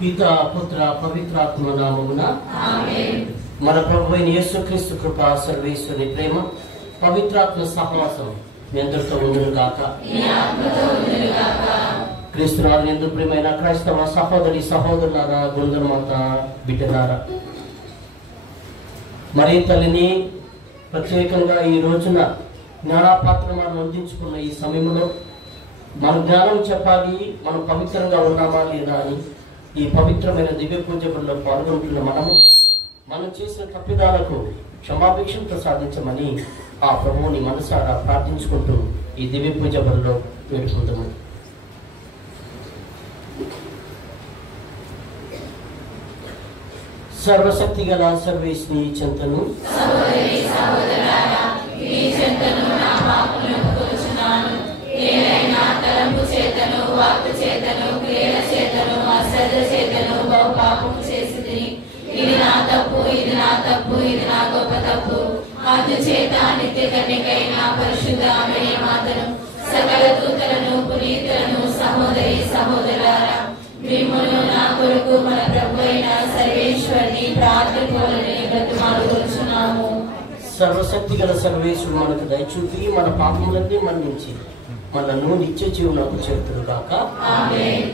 పిత పుత్ర పవిత్రాత్మ నామమున ఆమేన్. మన ప్రభువైన యేసుక్రీస్తు కృప, సర్వేశ్వరుని ప్రేమ, పవిత్రాత్మ సహవాసం మీ అందరితో ఉండును గాక. క్రీస్తునాథుని యందు ప్రియమైన క్రైస్తవ సహోదరి సహోదరులారా, గుండెమాత బిడ్డలారా, మరి తల్లిని ప్రత్యేకంగా ఈ రోజున జ్ఞానపాత్రమాన్ని అందించుకున్న ఈ సమయంలో మన జ్ఞానం చెప్పాలి, మనం పవిత్రంగా ఉన్నామా లేదా అని ఈ పవిత్రమైన దివ్య పూజ బడిలో పాల్గొంటున్న మనం చేసిన తప్పిదాలకు క్షమాభిక్షను ప్రసాదించమని ఆ ప్రభువుని మనసారా ప్రార్థించుకుంటూ ఈ దివ్య పూజ బడిలో వేడుకుంటాము. సర్వశక్తి గల సర్వేశ్వరుని చెంతను తలంపు చేతను, వాక్కు చేతను, క్రియల చేతను, అశ్రద్ధ చేతను బహు పాపము చేసితిని. ఇది నా తప్పు, ఇది నా తప్పు, ఇది నా గొప్ప తప్పు. అందుచేత నిత్య కన్యకైన పరిశుద్ధ మరియ మాతను, సకల దూతలను, పునీతులను, సహోదరి సహోదరులారా, మిమ్మును నా కొరకు మన ప్రభు అయిన సర్వేశ్వరుని ప్రార్థించుకోవాలని బ్రతిమాలుకొనుచున్నాము. సర్వశక్తి గల సర్వేశ్వరుడు మనకు దయచూపి మన పాపములన్నీ మన్నించి మనను నిత్య జీవనకు చేర్చును గాక. ఆమేన్.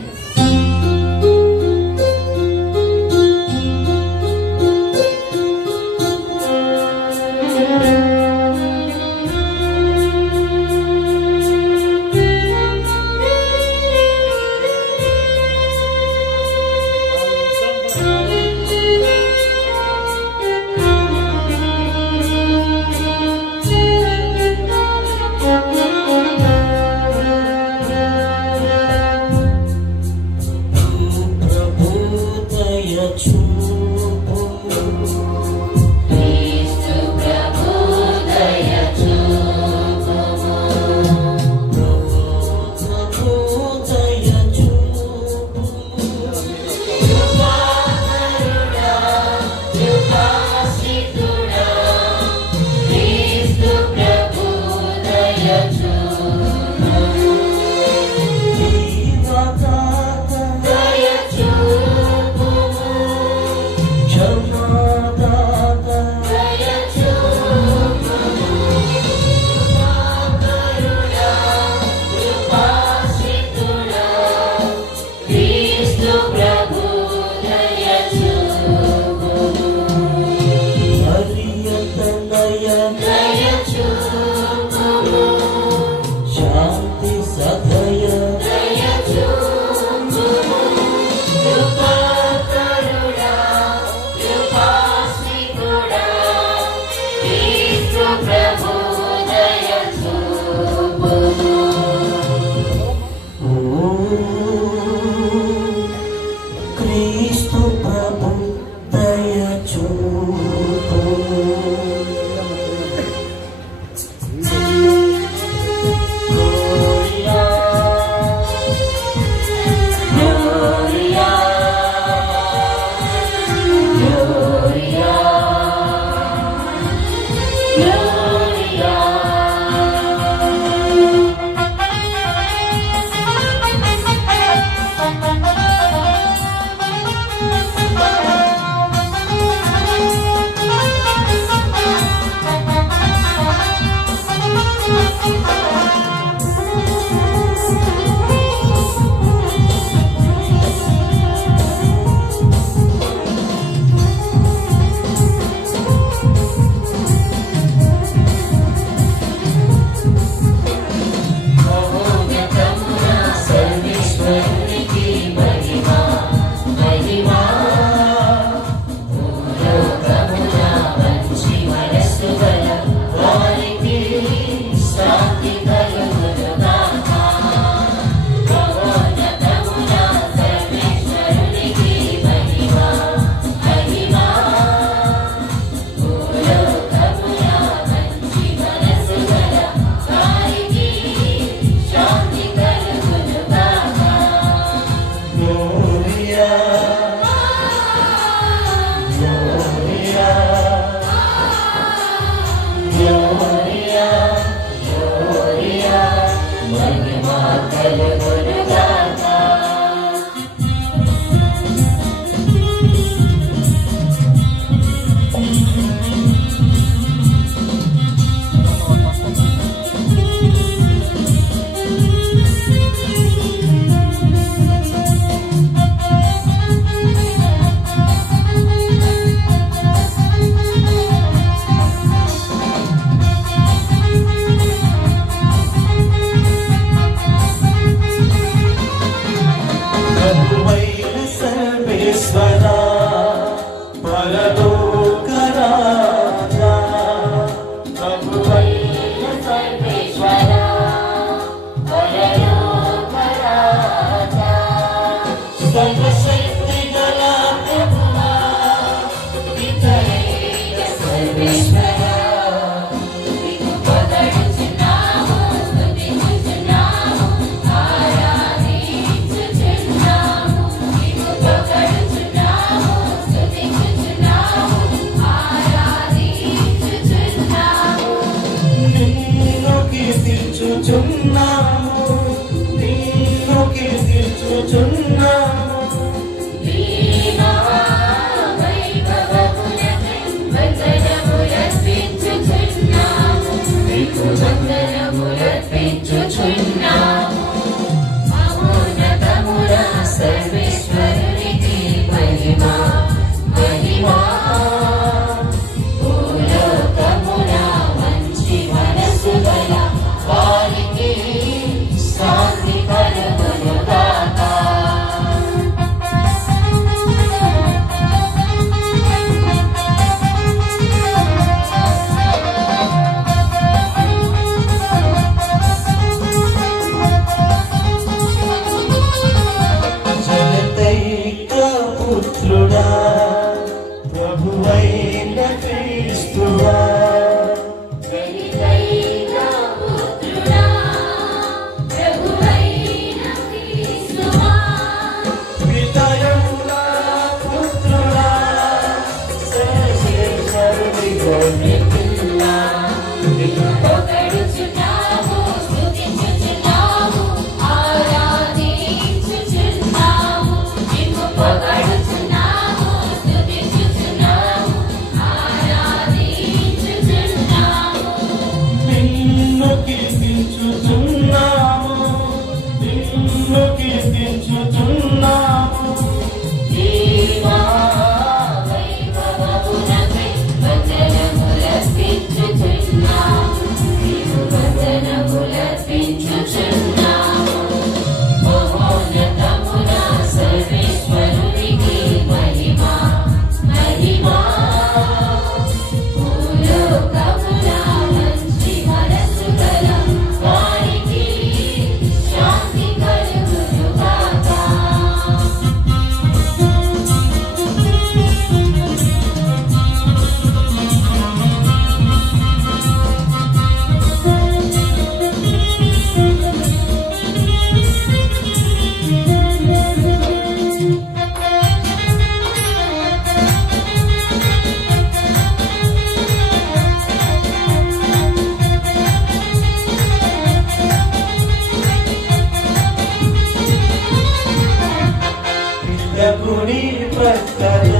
కుడి ప్రక్కన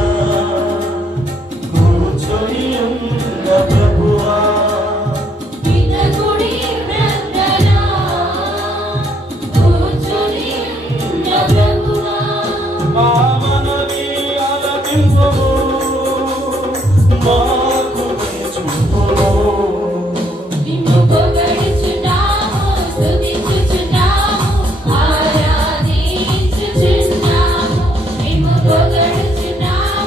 కూర్చొని ఉన్న ప్రభువా కుడి ప్రక్కన కూర్చొని ఉన్న ప్రభువా మా మనవి ఆలకింపుము మాకు చూపుము నిన్ను పొగడుచున్నాము స్తుతించుచున్నాము ఆరాధించుచున్నాము నిన్ను పొగడుచున్నాము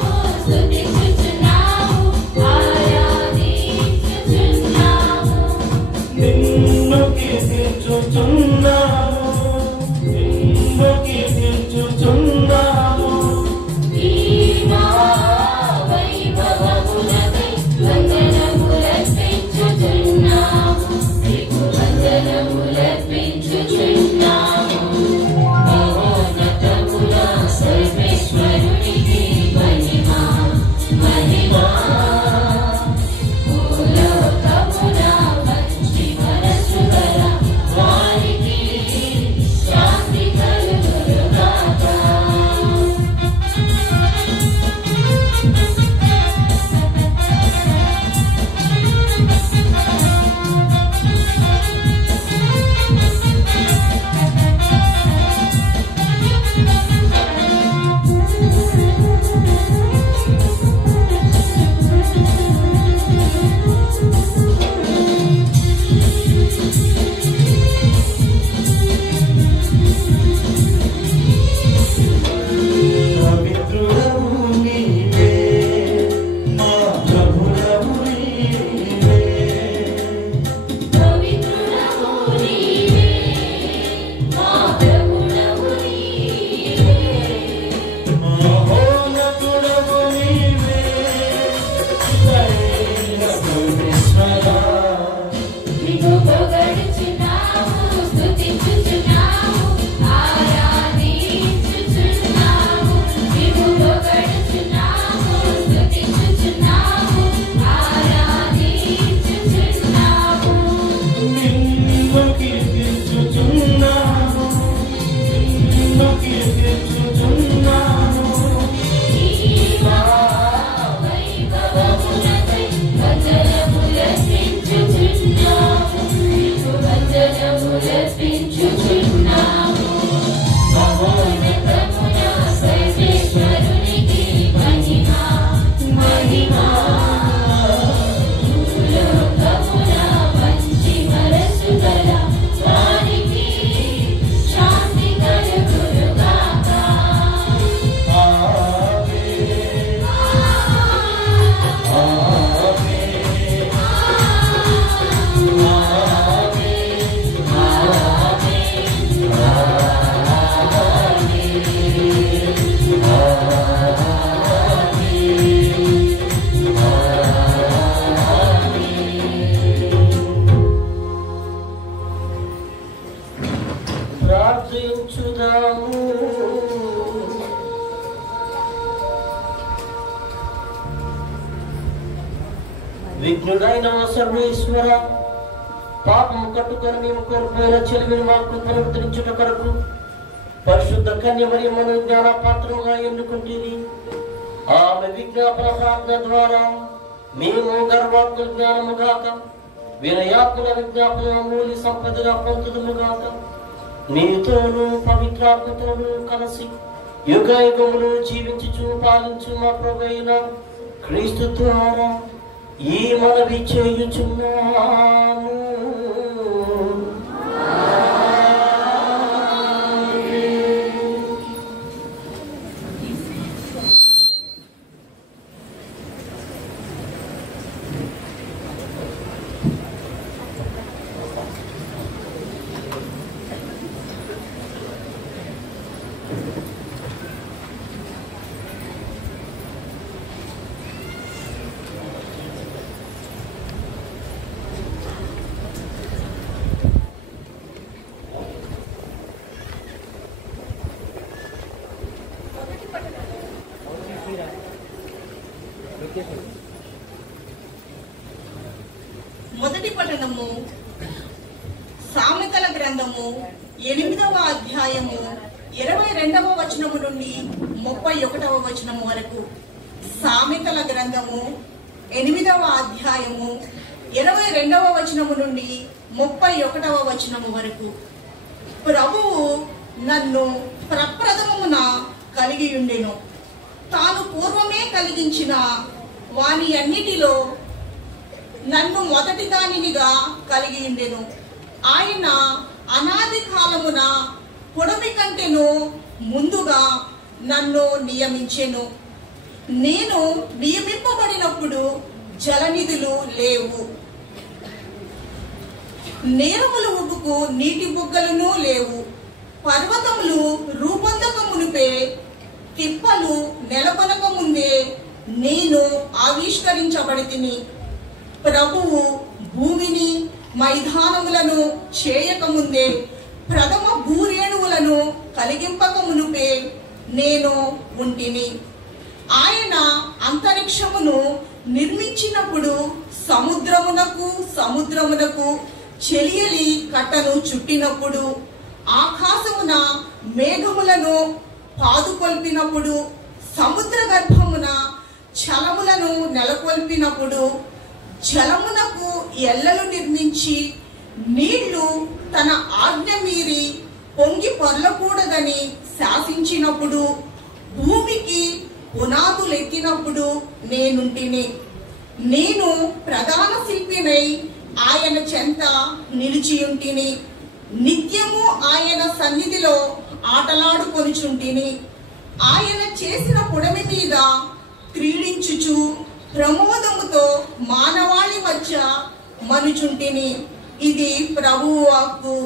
విఘ్నుడైన సర్వేశ్వర, పాపము కట్టుకొని మేము కోల్పోయిన చెలిమిని మాకు పునరుద్ధరించుట కొరకు పరిశుద్ధ కన్యమరియమ్మను జ్ఞాన పాత్రముగా ఎన్నుకుంటేది. ఆమె విజ్ఞాపన ప్రార్థన ద్వారా మేము గర్వాత్మ జ్ఞానము గాక, వినయాత్మల విజ్ఞాపన మూలి సంపదగా పొందుదుము గాక. నీతోనూ పవిత్రాత్మతోనూ కలిసి యుగ యుగములు జీవించుచు పాలించు మా ప్రభువైన క్రీస్తు ద్వారా ఈ మనవి చేయుచున్నాము. మొదటి పఠనము సామెతల గ్రంథము 8వ అధ్యాయము 22వ వచనము నుండి 31వ వచనము వరకు. సామెతల గ్రంథము 8వ అధ్యాయము 22వ వచనము నుండి 31వ వచనము వరకు. ప్రభువు నన్ను ప్రప్రథమమున కలిగి ఉండెను, తాను పూర్వమే కలిగించిన వాని అన్నిటిలో నన్ను మొదటి దానినిగా కలిగి ఉండెను. ఆయన అనాది కాలమున పొడమి కంటెను ముందుగా నన్ను నియమించెను. నేను నియమింపబడినప్పుడు జలనిధులు లేవు, నేరములు ఉబ్బుకు నీటి బుగ్గలను లేవు. పర్వతములు రూపొందక మునిపే, తిప్పలు నెలకొనక ముందే నేను ఆవిష్కరించబడితిని. ప్రభువు భూమిని మైదానములను చేయకముందే, ప్రథమ భూరేణువులను కలిగింపక మునుపే నేను ఉంటిని. ఆయన అంతరిక్షమును నిర్మించినప్పుడు సముద్రమునకు చెలియలి కట్టను చుట్టినప్పుడు, ఆకాశమున మేఘములను పాదుకొల్పినప్పుడు, సముద్ర గర్భమున చలములను నెలకొల్పినప్పుడు, జలమునకు ఎల్లలు నిర్మించి నీళ్లు తన ఆజ్ఞ మీరి పొంగి పొర్లకూడదని శాసించినప్పుడు, భూమికి పునాదులెత్తినప్పుడు నేనుంటిని. నేను ప్రధాన శిల్పినై ఆయన చెంత నిలిచియుంటిని. నిత్యము ఆయన సన్నిధిలో ఆటలాడుకొనుచుంటిని. ఆయన చేసిన పుడమి మీద క్రీడించుచు ప్రమోదముతో మానవాళి మధ్య మనుచుంటిని. ఇది ప్రభువు వాక్కు.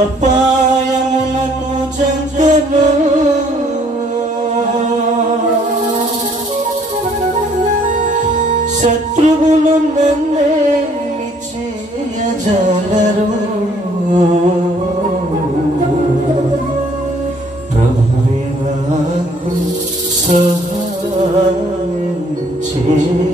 అపాయమునకు జంగను శత్రువులు నన్నేమి చేయజాలరు ప్రభువే నాకు సహాయం చేయును.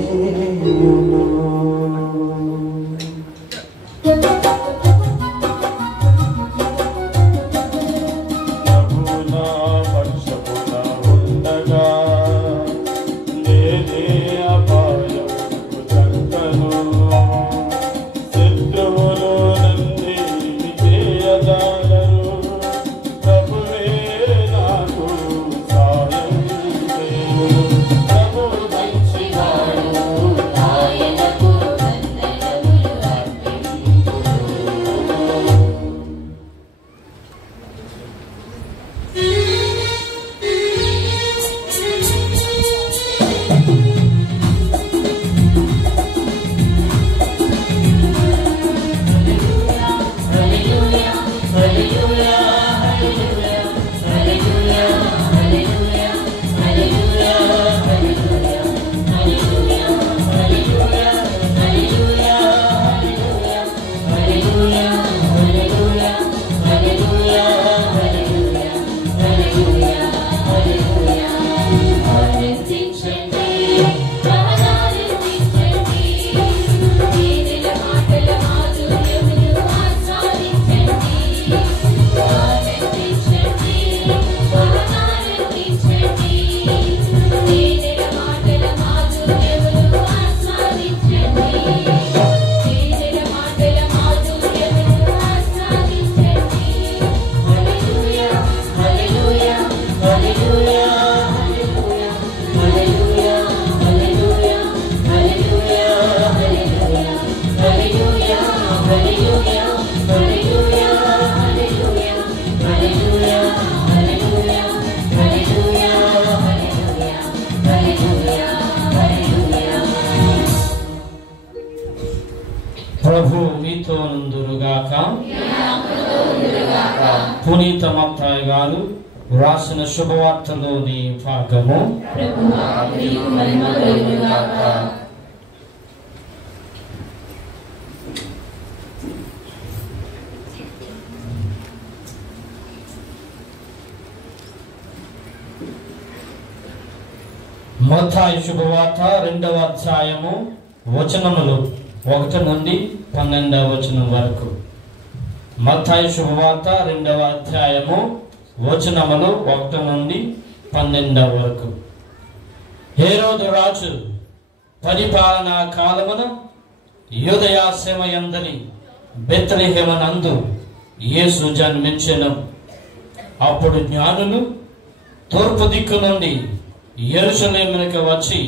ప్రభు మీతో నుందురుగాక. పునీత మత్తయి గారు వ్రాసిన శుభవార్తలోని భాగము. మత్తయి శుభవార్త 2వ అధ్యాయము వచనములు 1 నుండి 12వ వచనం వరకు. మత్తయి శుభవార్త 2వ అధ్యాయము వచనములు 1 నుండి 12వ వరకు. హేరోదు రాజు పరిపాలనా కాలమున యూదయ సేమయందలి బెత్లెహేమునందు యేసు జన్మించెను. అప్పుడు జ్ఞానులు తూర్పు దిక్కు నుండి యెరూషలేమునకు వచ్చి,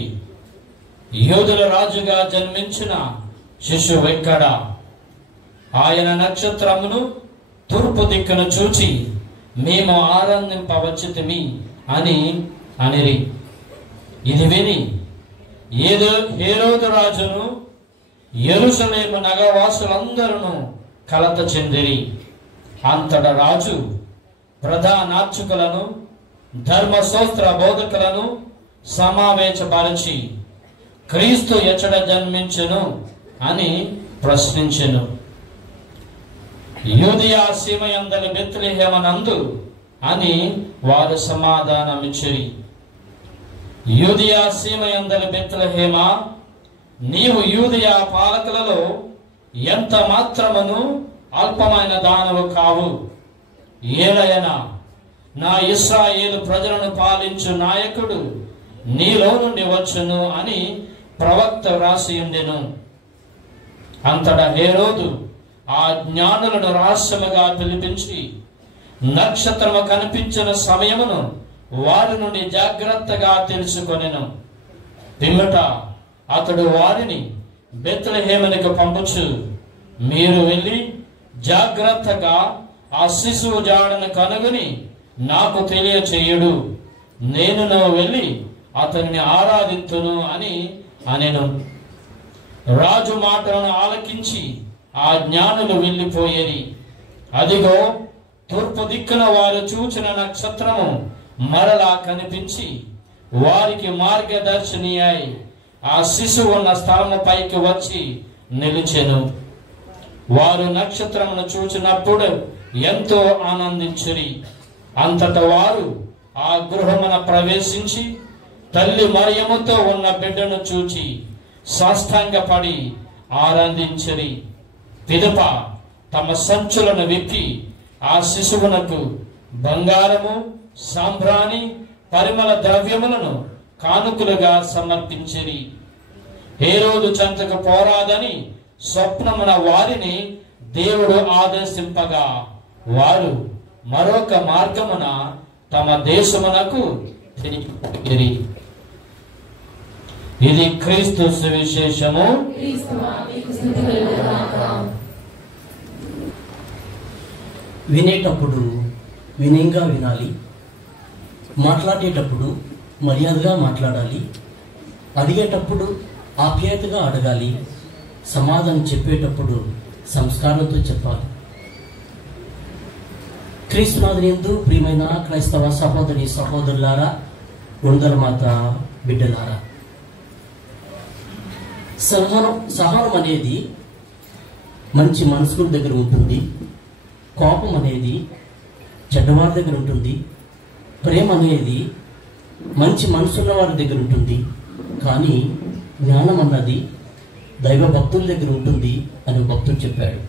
యూదుల రాజుగా జన్మించిన శిశువెక్కడ? ఆయన నక్షత్రమును తూర్పు దిక్కును చూచి మేము ఆనందింపవచ్చితిమి అని అనిరి. ఇది విని హేరోదు రాజును యెరూషలేము నగరవాసులందరూ కలత చెందిరి. అంతట రాజు ప్రధానార్చకులను ధర్మశాస్త్ర బోధకులను సమావేశపరచి క్రీస్తు ఎచ్చట జన్మించెను అని ప్రశ్నించెను. యూదయ సీమయందలి బెత్లెహేమునందు అని వారు సమాధానమిచ్చిరి. యూదయ సీమయందలి బెత్లెహేమా, నీవు యూదయ పాలకులలో ఎంత మాత్రమును అల్పమైన దానవు కావు. ఏలయనా నా ఇశ్రాయేలు ప్రజలను పాలించు నాయకుడు నీలో నుండి వచ్చును అని ప్రవక్త వ్రాసి ఉండెను. అంతటా హేరోదు ఆ జ్ఞానులను రహస్యముగా పిలిపించి నక్షత్రము కనిపించిన సమయమును వారి నుండి జాగ్రత్తగా తెలుసుకొనెను. పిమ్మట అతడు వారిని బెత్లెహేమునకు పంపుచు, మీరు వెళ్ళి జాగ్రత్తగా ఆ శిశువు జాడను కనుగొని నాకు తెలియచేయుడు, నేను వెళ్ళి అతనిని ఆరాధింతును అని అనెను. రాజు మాటలను ఆలకించి ఆ జ్ఞానులు వెళ్ళిపోయేది. అదిగో తూర్పు దిక్కున వారు చూచిన నక్షత్రము మరలా కనిపించి వారికి మార్గదర్శిని అయి ఆ శిశువు ఉన్న స్థలము పైకి వచ్చి నిలిచెను. వారు నక్షత్రమును చూచినప్పుడు ఎంతో ఆనందించిరి. అంతటా వారు ఆ గృహమున ప్రవేశించి తల్లి మరియముతో ఉన్న బిడ్డను చూచి సాష్టాంగపడి ఆనందించిరి. పిదప తమ సంచులను విప్పి ఆ శిశువునకు బంగారము, సాంబ్రాణి, పరిమళ ద్రవ్యములను కానుకలుగా సమర్పించిరి. హేరోదు చెంతకు పోరాదని స్వప్నమున వారిని దేవుడు ఆదేశింపగా వారు మరొక మార్గమున తమ దేశమునకు తిరిగి. ఇది క్రీస్తు సువిశేషము. వినేటప్పుడు వినయంగా వినాలి, మాట్లాడేటప్పుడు మర్యాదగా మాట్లాడాలి, అడిగేటప్పుడు ఆప్యాయతగా అడగాలి, సమాధానం చెప్పేటప్పుడు సంస్కారంతో చెప్పాలి. క్రీస్తునాథునియందు ప్రియమైన క్రైస్తవ సహోదరి సహోదరులారా, గుండెల మాత బిడ్డలారా, సహనం అనేది మంచి మనసుల దగ్గర ఉంటుంది. కోపం అనేది చెడ్డవారి దగ్గర ఉంటుంది. ప్రేమ అనేది మంచి మనసున్న వారి దగ్గర ఉంటుంది. కానీ జ్ఞానం అన్నది దైవ భక్తుల దగ్గర ఉంటుంది అని భక్తుడు చెప్పాడు.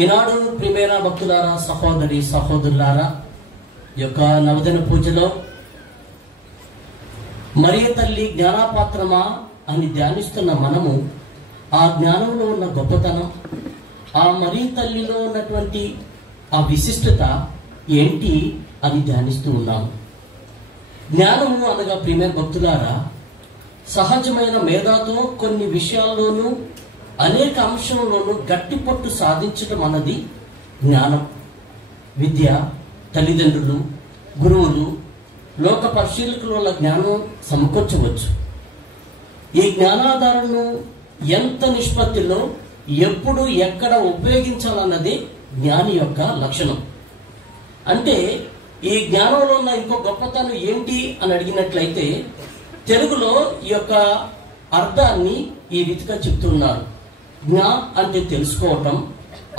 ఈనాడు ప్రియమైన భక్తులారా, సహోదరి సహోదరులారా, యొక్క నవదిన పూజలో మరియ తల్లి జ్ఞానపాత్రమా అని ధ్యానిస్తున్న మనము ఆ జ్ఞానంలో ఉన్న గొప్పతనం, ఆ మరియ తల్లిలో ఉన్నటువంటి ఆ విశిష్టత ఏంటి అని ధ్యానిస్తూ ఉన్నాము. జ్ఞానము అనగా ప్రియమైన భక్తులారా, సహజమైన మేధాతో కొన్ని విషయాల్లోనూ అనేక అంశంలోనూ గట్టిపట్టు సాధించడం అన్నది జ్ఞానం. విద్య, తల్లిదండ్రులు, గురువులు, లోక పరిశీలకుల జ్ఞానం సమకూర్చవచ్చు. ఈ జ్ఞానాధారణను ఎంత నిష్పత్తిలో ఎప్పుడు ఎక్కడ ఉపయోగించాలన్నది జ్ఞాని యొక్క లక్షణం. అంటే ఈ జ్ఞానంలో ఉన్న ఇంకో గొప్పతనం ఏంటి అని అడిగినట్లయితే తెలుగులో ఈ యొక్క అర్థాన్ని ఈ రీతిగా చెప్తున్నారు. జ్ఞా అంటే తెలుసుకోవటం,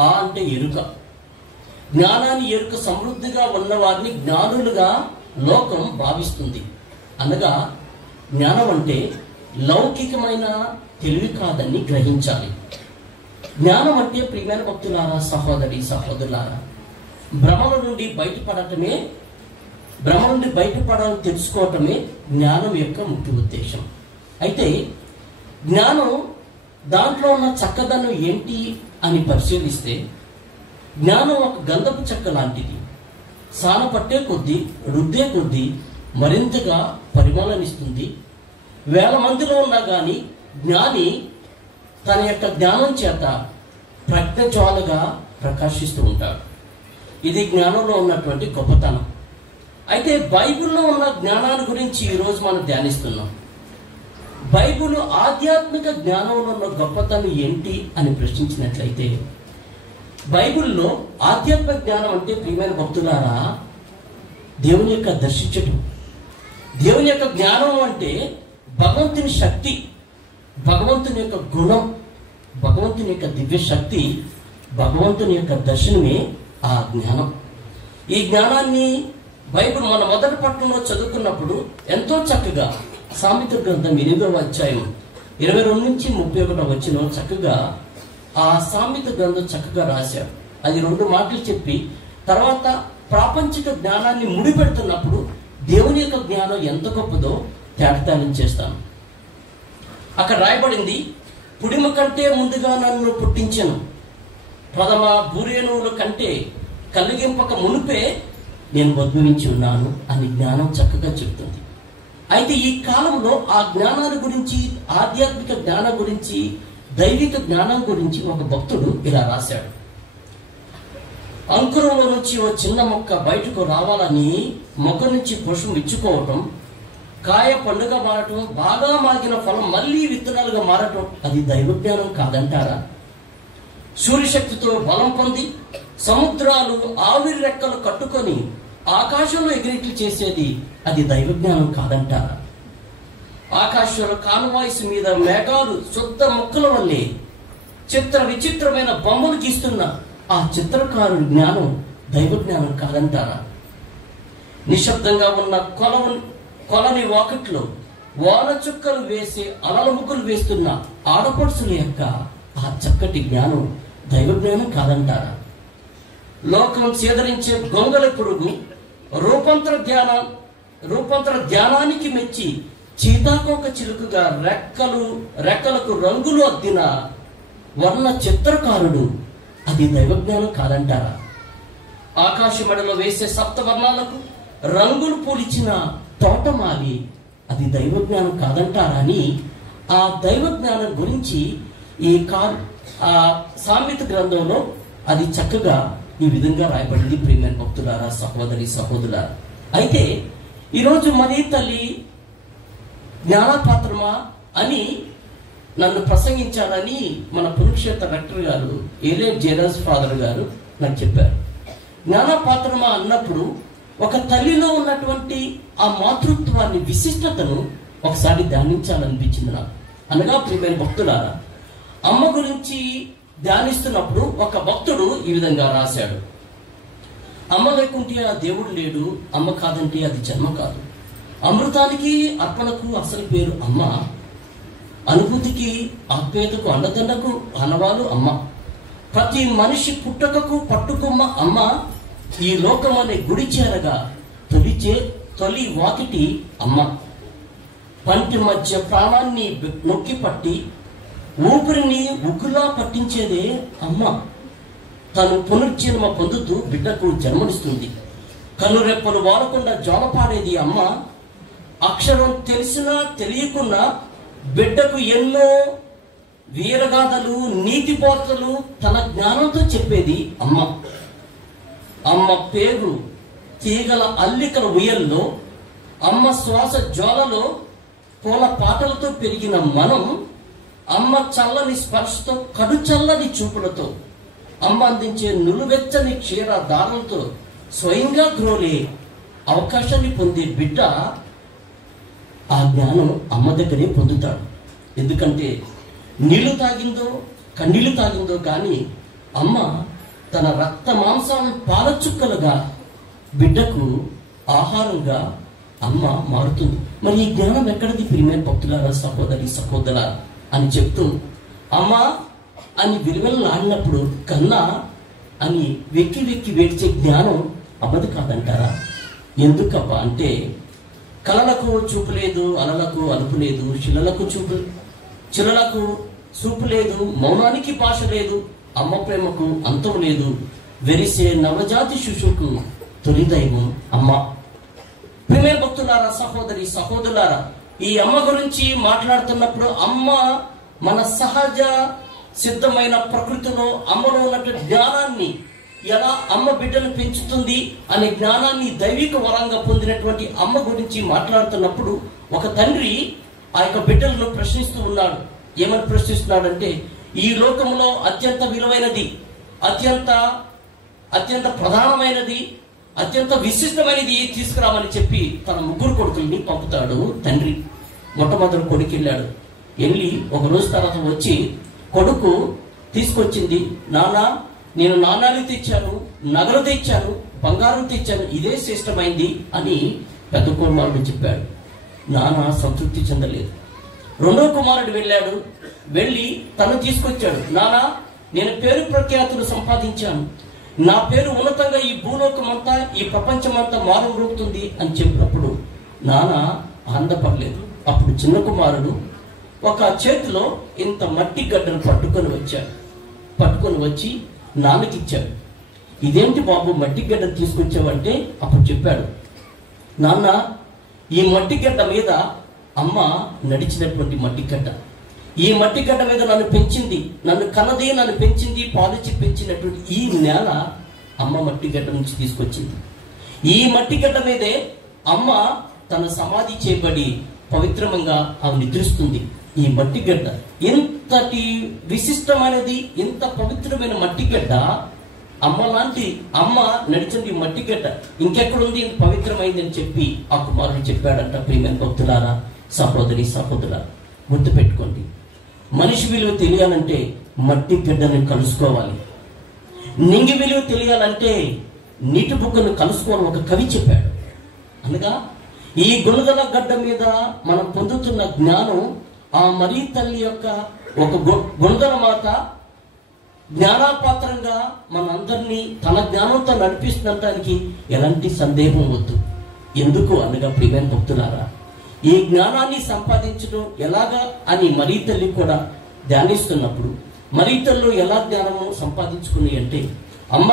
ఆ అంటే ఎరుక. జ్ఞానాన్ని ఎరుక సమృద్ధిగా ఉన్నవారిని జ్ఞానులుగా లోకం భావిస్తుంది. అనగా జ్ఞానం అంటే లౌకికమైన తెలివి కాదని గ్రహించాలి. జ్ఞానం అంటే ప్రియమైన భక్తులారా, సహోదరి సహోదరులారా, భ్రమల నుండి బయటపడాలని తెలుసుకోవటమే జ్ఞానం యొక్క ముఖ్య ఉద్దేశం. అయితే జ్ఞానం దాంట్లో ఉన్న చక్కదనం ఏంటి అని పరిశీలిస్తే, జ్ఞానం ఒక గంధపు చెక్క లాంటిది. సాన పట్టే కొద్దీ, రుద్దే కొద్దీ మరింతగా పరిమళనిస్తుంది. వేల మందిలో ఉన్నా కానీ జ్ఞాని తన యొక్క జ్ఞానం చేత ప్రజ్ఞజ్వాలగా ప్రకాశిస్తూ ఉంటాడు. ఇది జ్ఞానంలో ఉన్నటువంటి గొప్పతనం. అయితే బైబిల్లో ఉన్న జ్ఞానాన్ని గురించి ఈరోజు మనం ధ్యానిస్తున్నాం. బైబిల్ ఆధ్యాత్మిక జ్ఞానంలో ఉన్న గొప్పతనం ఏంటి అని ప్రశ్నించినట్లయితే, బైబిల్లో ఆధ్యాత్మిక జ్ఞానం అంటే ప్రియమైన భక్తులారా, దేవుని యొక్క దర్శించటం. దేవుని యొక్క జ్ఞానం అంటే భగవంతుని శక్తి, భగవంతుని యొక్క గుణం, భగవంతుని యొక్క దివ్య శక్తి, భగవంతుని యొక్క దర్శనమే ఆ జ్ఞానం. ఈ జ్ఞానాన్ని బైబిల్ మన మొదటి పట్టణంలో చదువుకున్నప్పుడు ఎంతో చక్కగా సామెత గ్రంథం 8వ అధ్యాయం 22 నుంచి 31 వచనం చక్కగా ఆ సామెత గ్రంథం చక్కగా రాశాడు. అది 2 మాటలు చెప్పి తర్వాత ప్రాపంచిక జ్ఞానాన్ని ముడిపెడుతున్నప్పుడు దేవుని యొక్క జ్ఞానం ఎంత గొప్పదో తేటతెల్లం చేస్తాను. అక్కడ రాయబడింది, పుడిమ కంటే ముందుగా నన్ను పుట్టించెను, ప్రథమ భూరేణువుల కంటే కలిగింపక మునిపే నేను ఉద్భవించి ఉన్నాను అని జ్ఞానం చక్కగా చెప్తుంది. అయితే ఈ కాలంలో ఆ జ్ఞానాల గురించి, ఆధ్యాత్మిక జ్ఞానం గురించి, దైవిక జ్ఞానం గురించి ఒక భక్తుడు ఇలా రాశాడు. అంకురంలో నుంచి ఓ చిన్న మొక్క బయటకు రావాలని మొక్క నుంచి పుష్పం ఇచ్చుకోవటం, కాయ పండుగ మారటం, బాగా మాగిన ఫలం మళ్ళీ విత్తనాలుగా మారటం, అది దైవ జ్ఞానం కాదంటారా? సూర్యశక్తితో బలం పొంది సముద్రాలు ఆవిరి రెక్కలు కట్టుకొని ఆకాశంలో ఎగిరిట్లు చేసేది అది దైవజ్ఞానం కాదంటారా? ఆకాశంలో కాన్వాయిస్ మీద మేఘాలు శుద్ధ మొక్కల వల్లే చిత్ర విచిత్రమైన బొమ్మలు గీస్తున్న ఆ చిత్రకారుడి జ్ఞానం దైవజ్ఞానం కాదంటారా? నిశ్శబ్దంగా ఉన్న కొలని వాకిట్లో వాన చుక్కలు వేసి అలల ముగ్గులు వేస్తున్న ఆడపడుచుల యొక్క ఆ చక్కటి జ్ఞానం దైవజ్ఞానం కాదంటారా? లోకం సేదరించే గొంగళ పురుగు రూపాంతర ధ్యానానికి మెచ్చి చీతాకోక చిలుకగా రెక్కలకు రంగులు అద్దిన వర్ణ చిత్రకారుడు అది దైవజ్ఞానం కాదంటారా? ఆకాశమడలో వేసే సప్తవర్ణాలకు రంగులు పూలిచిన తోటమాలి అది దైవజ్ఞానం కాదంటారా అని ఆ దైవజ్ఞానం గురించి ఆ సామెత గ్రంథంలో అది చక్కగా ఈ విధంగా రాయబడింది. ప్రియమైన భక్తులారా, సహోదరి సహోదరులారా, అయితే ఈరోజు మరీ తల్లి జ్ఞానపాత్రమా అని నన్ను ప్రసంగించాలని మన పురుక్షేత్ర రెక్టర్ గారు ఏలేబ్ జయరాజ్ ఫాదర్ గారు నాకు చెప్పారు. జ్ఞానపాత్రమా అన్నప్పుడు ఒక తల్లిలో ఉన్నటువంటి ఆ మాతృత్వాన్ని, విశిష్టతను ఒకసారి ధ్యానించాలనిపించింది నాకు. అనగా ప్రియమైన భక్తులారా, అమ్మ గురించి ధ్యానిస్తున్నప్పుడు ఒక భక్తుడు ఈ విధంగా రాశాడు. అమ్మ లేకుంటే ఆ దేవుడు లేడు, అమ్మ కాదంటే అది జన్మ కాదు. అమృతానికి అర్పణకు అసలు పేరు అమ్మ. అనుభూతికి ఆప్యాయతకు అండదండకు ఆనవాలు అమ్మ. ప్రతి మనిషి పుట్టకకు పట్టుకుమ్మ అమ్మ. ఈ లోకం అనే గుడి చేరగా తొలి వాకిటి అమ్మ. పంటి మధ్య ప్రాణాన్ని నొక్కి పట్టి ఊపిరిని ఉగ్గులా పట్టించేదే అమ్మ. తను పునర్జన్మ పొందుతూ బిడ్డకు జన్మనిస్తుంది. కనురెప్పలు వాడకుండా జోలపాడేది అమ్మ. అక్షరం తెలిసినా తెలియకున్నా బిడ్డకు ఎన్నో వీరగాథలు, నీతి బోధలు తన జ్ఞానంతో చెప్పేది అమ్మ. అమ్మ పేగు తీగల అల్లికల ఉయ్యల్లో, అమ్మ శ్వాస జ్వాలలో, పూల పాటలతో పెరిగిన మనం, అమ్మ చల్లని స్పర్శతో, కడు చల్లని చూపులతో, అమ్మ అందించే నులువెచ్చని క్షీర దారులతో స్వయంగా గ్రోలే అవకాశాన్ని పొందే బిడ్డ ఆ జ్ఞానం అమ్మ దగ్గరే పొందుతాడు. ఎందుకంటే నీళ్లు తాగిందో కన్నీళ్లు తాగిందో కానీ అమ్మ తన రక్త మాంసాలను పాలచుక్కలుగా బిడ్డకు ఆహారంగా అమ్మ మారుతుంది. మరి ఈ జ్ఞానం ఎక్కడిది ప్రియమైన భక్తులారా, సహోదరి సహోదరా అని చెప్తూ అమ్మ అని విలువలాడినప్పుడు కన్నా అని వెక్కి వెక్కి వేడ్చే జ్ఞానం అమ్మది కాదంటారా? ఎందుకబ్బా అంటే కలలకు చూపు లేదు, అలలకు అలుపు లేదు, శిలలకు చూపు లేదు, మౌనానికి భాష లేదు, అమ్మ ప్రేమకు అంతం లేదు, వెరిసే నవజాతి శిశువుకు తొలి దైవం అమ్మ. ప్రియమైన భక్తులారా, సహోదరి సహోదరులారా, ఈ అమ్మ గురించి మాట్లాడుతున్నప్పుడు అమ్మ మన సహజ సిద్ధమైన ప్రకృతిలో అమ్మలో ఉన్నటువంటి జ్ఞానాన్ని, ఎలా అమ్మ బిడ్డను పెంచుతుంది అనే జ్ఞానాన్ని దైవిక వరంగా పొందినటువంటి అమ్మ గురించి మాట్లాడుతున్నప్పుడు ఒక తండ్రి ఆ యొక్క బిడ్డలను ప్రశ్నిస్తూ ఉన్నాడు. ఏమని ప్రశ్నిస్తున్నాడంటే, ఈ లోకంలో అత్యంత విలువైనది, అత్యంత ప్రధానమైనది, అత్యంత విశిష్టమైనది తీసుకురామని చెప్పి తన ముగ్గురు కొడుకుల్ని పంపుతాడు తండ్రి. మొట్టమొదటి కొడుకు వెళ్ళాడు. వెళ్ళి ఒక రోజు తర్వాత వచ్చి కొడుకు తీసుకొచ్చింది, నాన్న నేను నాణాలు తెచ్చాను, నగలు తెచ్చాను, బంగారం తెచ్చాను, ఇదే శ్రేష్టమైంది అని పెద్ద కుమారుడు చెప్పాడు. నాన్న సంతృప్తి చెందలేదు. రెండో కుమారుడు వెళ్ళాడు. వెళ్ళి తను తీసుకొచ్చాడు, నాన్న నేను పేరు ప్రఖ్యాతులు సంపాదించాను, నా పేరు ఉన్నతంగా ఈ భూలోకమంతా, ఈ ప్రపంచమంతా మారుమరుగుతుంది అని చెప్పినప్పుడు నాన్న ఆనందపడలేదు. అప్పుడు చిన్న కుమారుడు ఒక చేతిలో ఇంత మట్టి గడ్డను పట్టుకొని వచ్చి నాన్నకిచ్చాడు. ఇదేంటి బాబు మట్టి గడ్డ తీసుకొచ్చావంటే అప్పుడు చెప్పాడు, నాన్న ఈ మట్టి గడ్డ మీద అమ్మ నడిచినటువంటి మట్టి గడ్డ, ఈ మట్టి గడ్డ మీద నన్ను పెంచింది, నన్ను కన్నది, నన్ను పెంచింది, పాలిచి పెంచినటువంటి ఈ నేల అమ్మ మట్టి గడ్డ నుంచి తీసుకొచ్చింది. ఈ మట్టి గడ్డ మీదే అమ్మ తన సమాధి చేయబడి పవిత్రంగా ఆమె నిద్రిస్తుంది. ఈ మట్టి గడ్డ ఇంతటి విశిష్టమైనది, ఇంత పవిత్రమైన మట్టి గడ్డ అమ్మ లాంటి అమ్మ నడిచింది మట్టి గడ్డ, ఇంకెక్కడుంది పవిత్రమైంది అని చెప్పి ఆ కుమారుడు చెప్పాడంట. ప్రియమైన భక్తులారా, సహోదరి సహోదరులారా, గుర్తుపెట్టుకోండి, మనిషి విలువ తెలియాలంటే మట్టి గడ్డను కలుసుకోవాలి. నింగి విలువ తెలియాలంటే నీటి బుగ్గను కలుసుకోవాలని ఒక కవి చెప్పాడు. అనగా ఈ గుణదల గడ్డ మీద మనం పొందుతున్న జ్ఞానం ఆ మరీ తల్లి యొక్క ఒక గుణదల మాత జ్ఞానపాత్రంగా మనందరినీ తన జ్ఞానంతో నడిపిస్తున్నటానికి ఎలాంటి సందేహం వద్దు. ఎందుకు అనగా ప్రియమైన భక్తులారా, ఈ జ్ఞానాన్ని సంపాదించడం ఎలాగా అని మరీ తల్లి కూడా ధ్యానిస్తున్నప్పుడు, మరీ తల్లిలో ఎలా జ్ఞానము సంపాదించుకుని అంటే, అమ్మ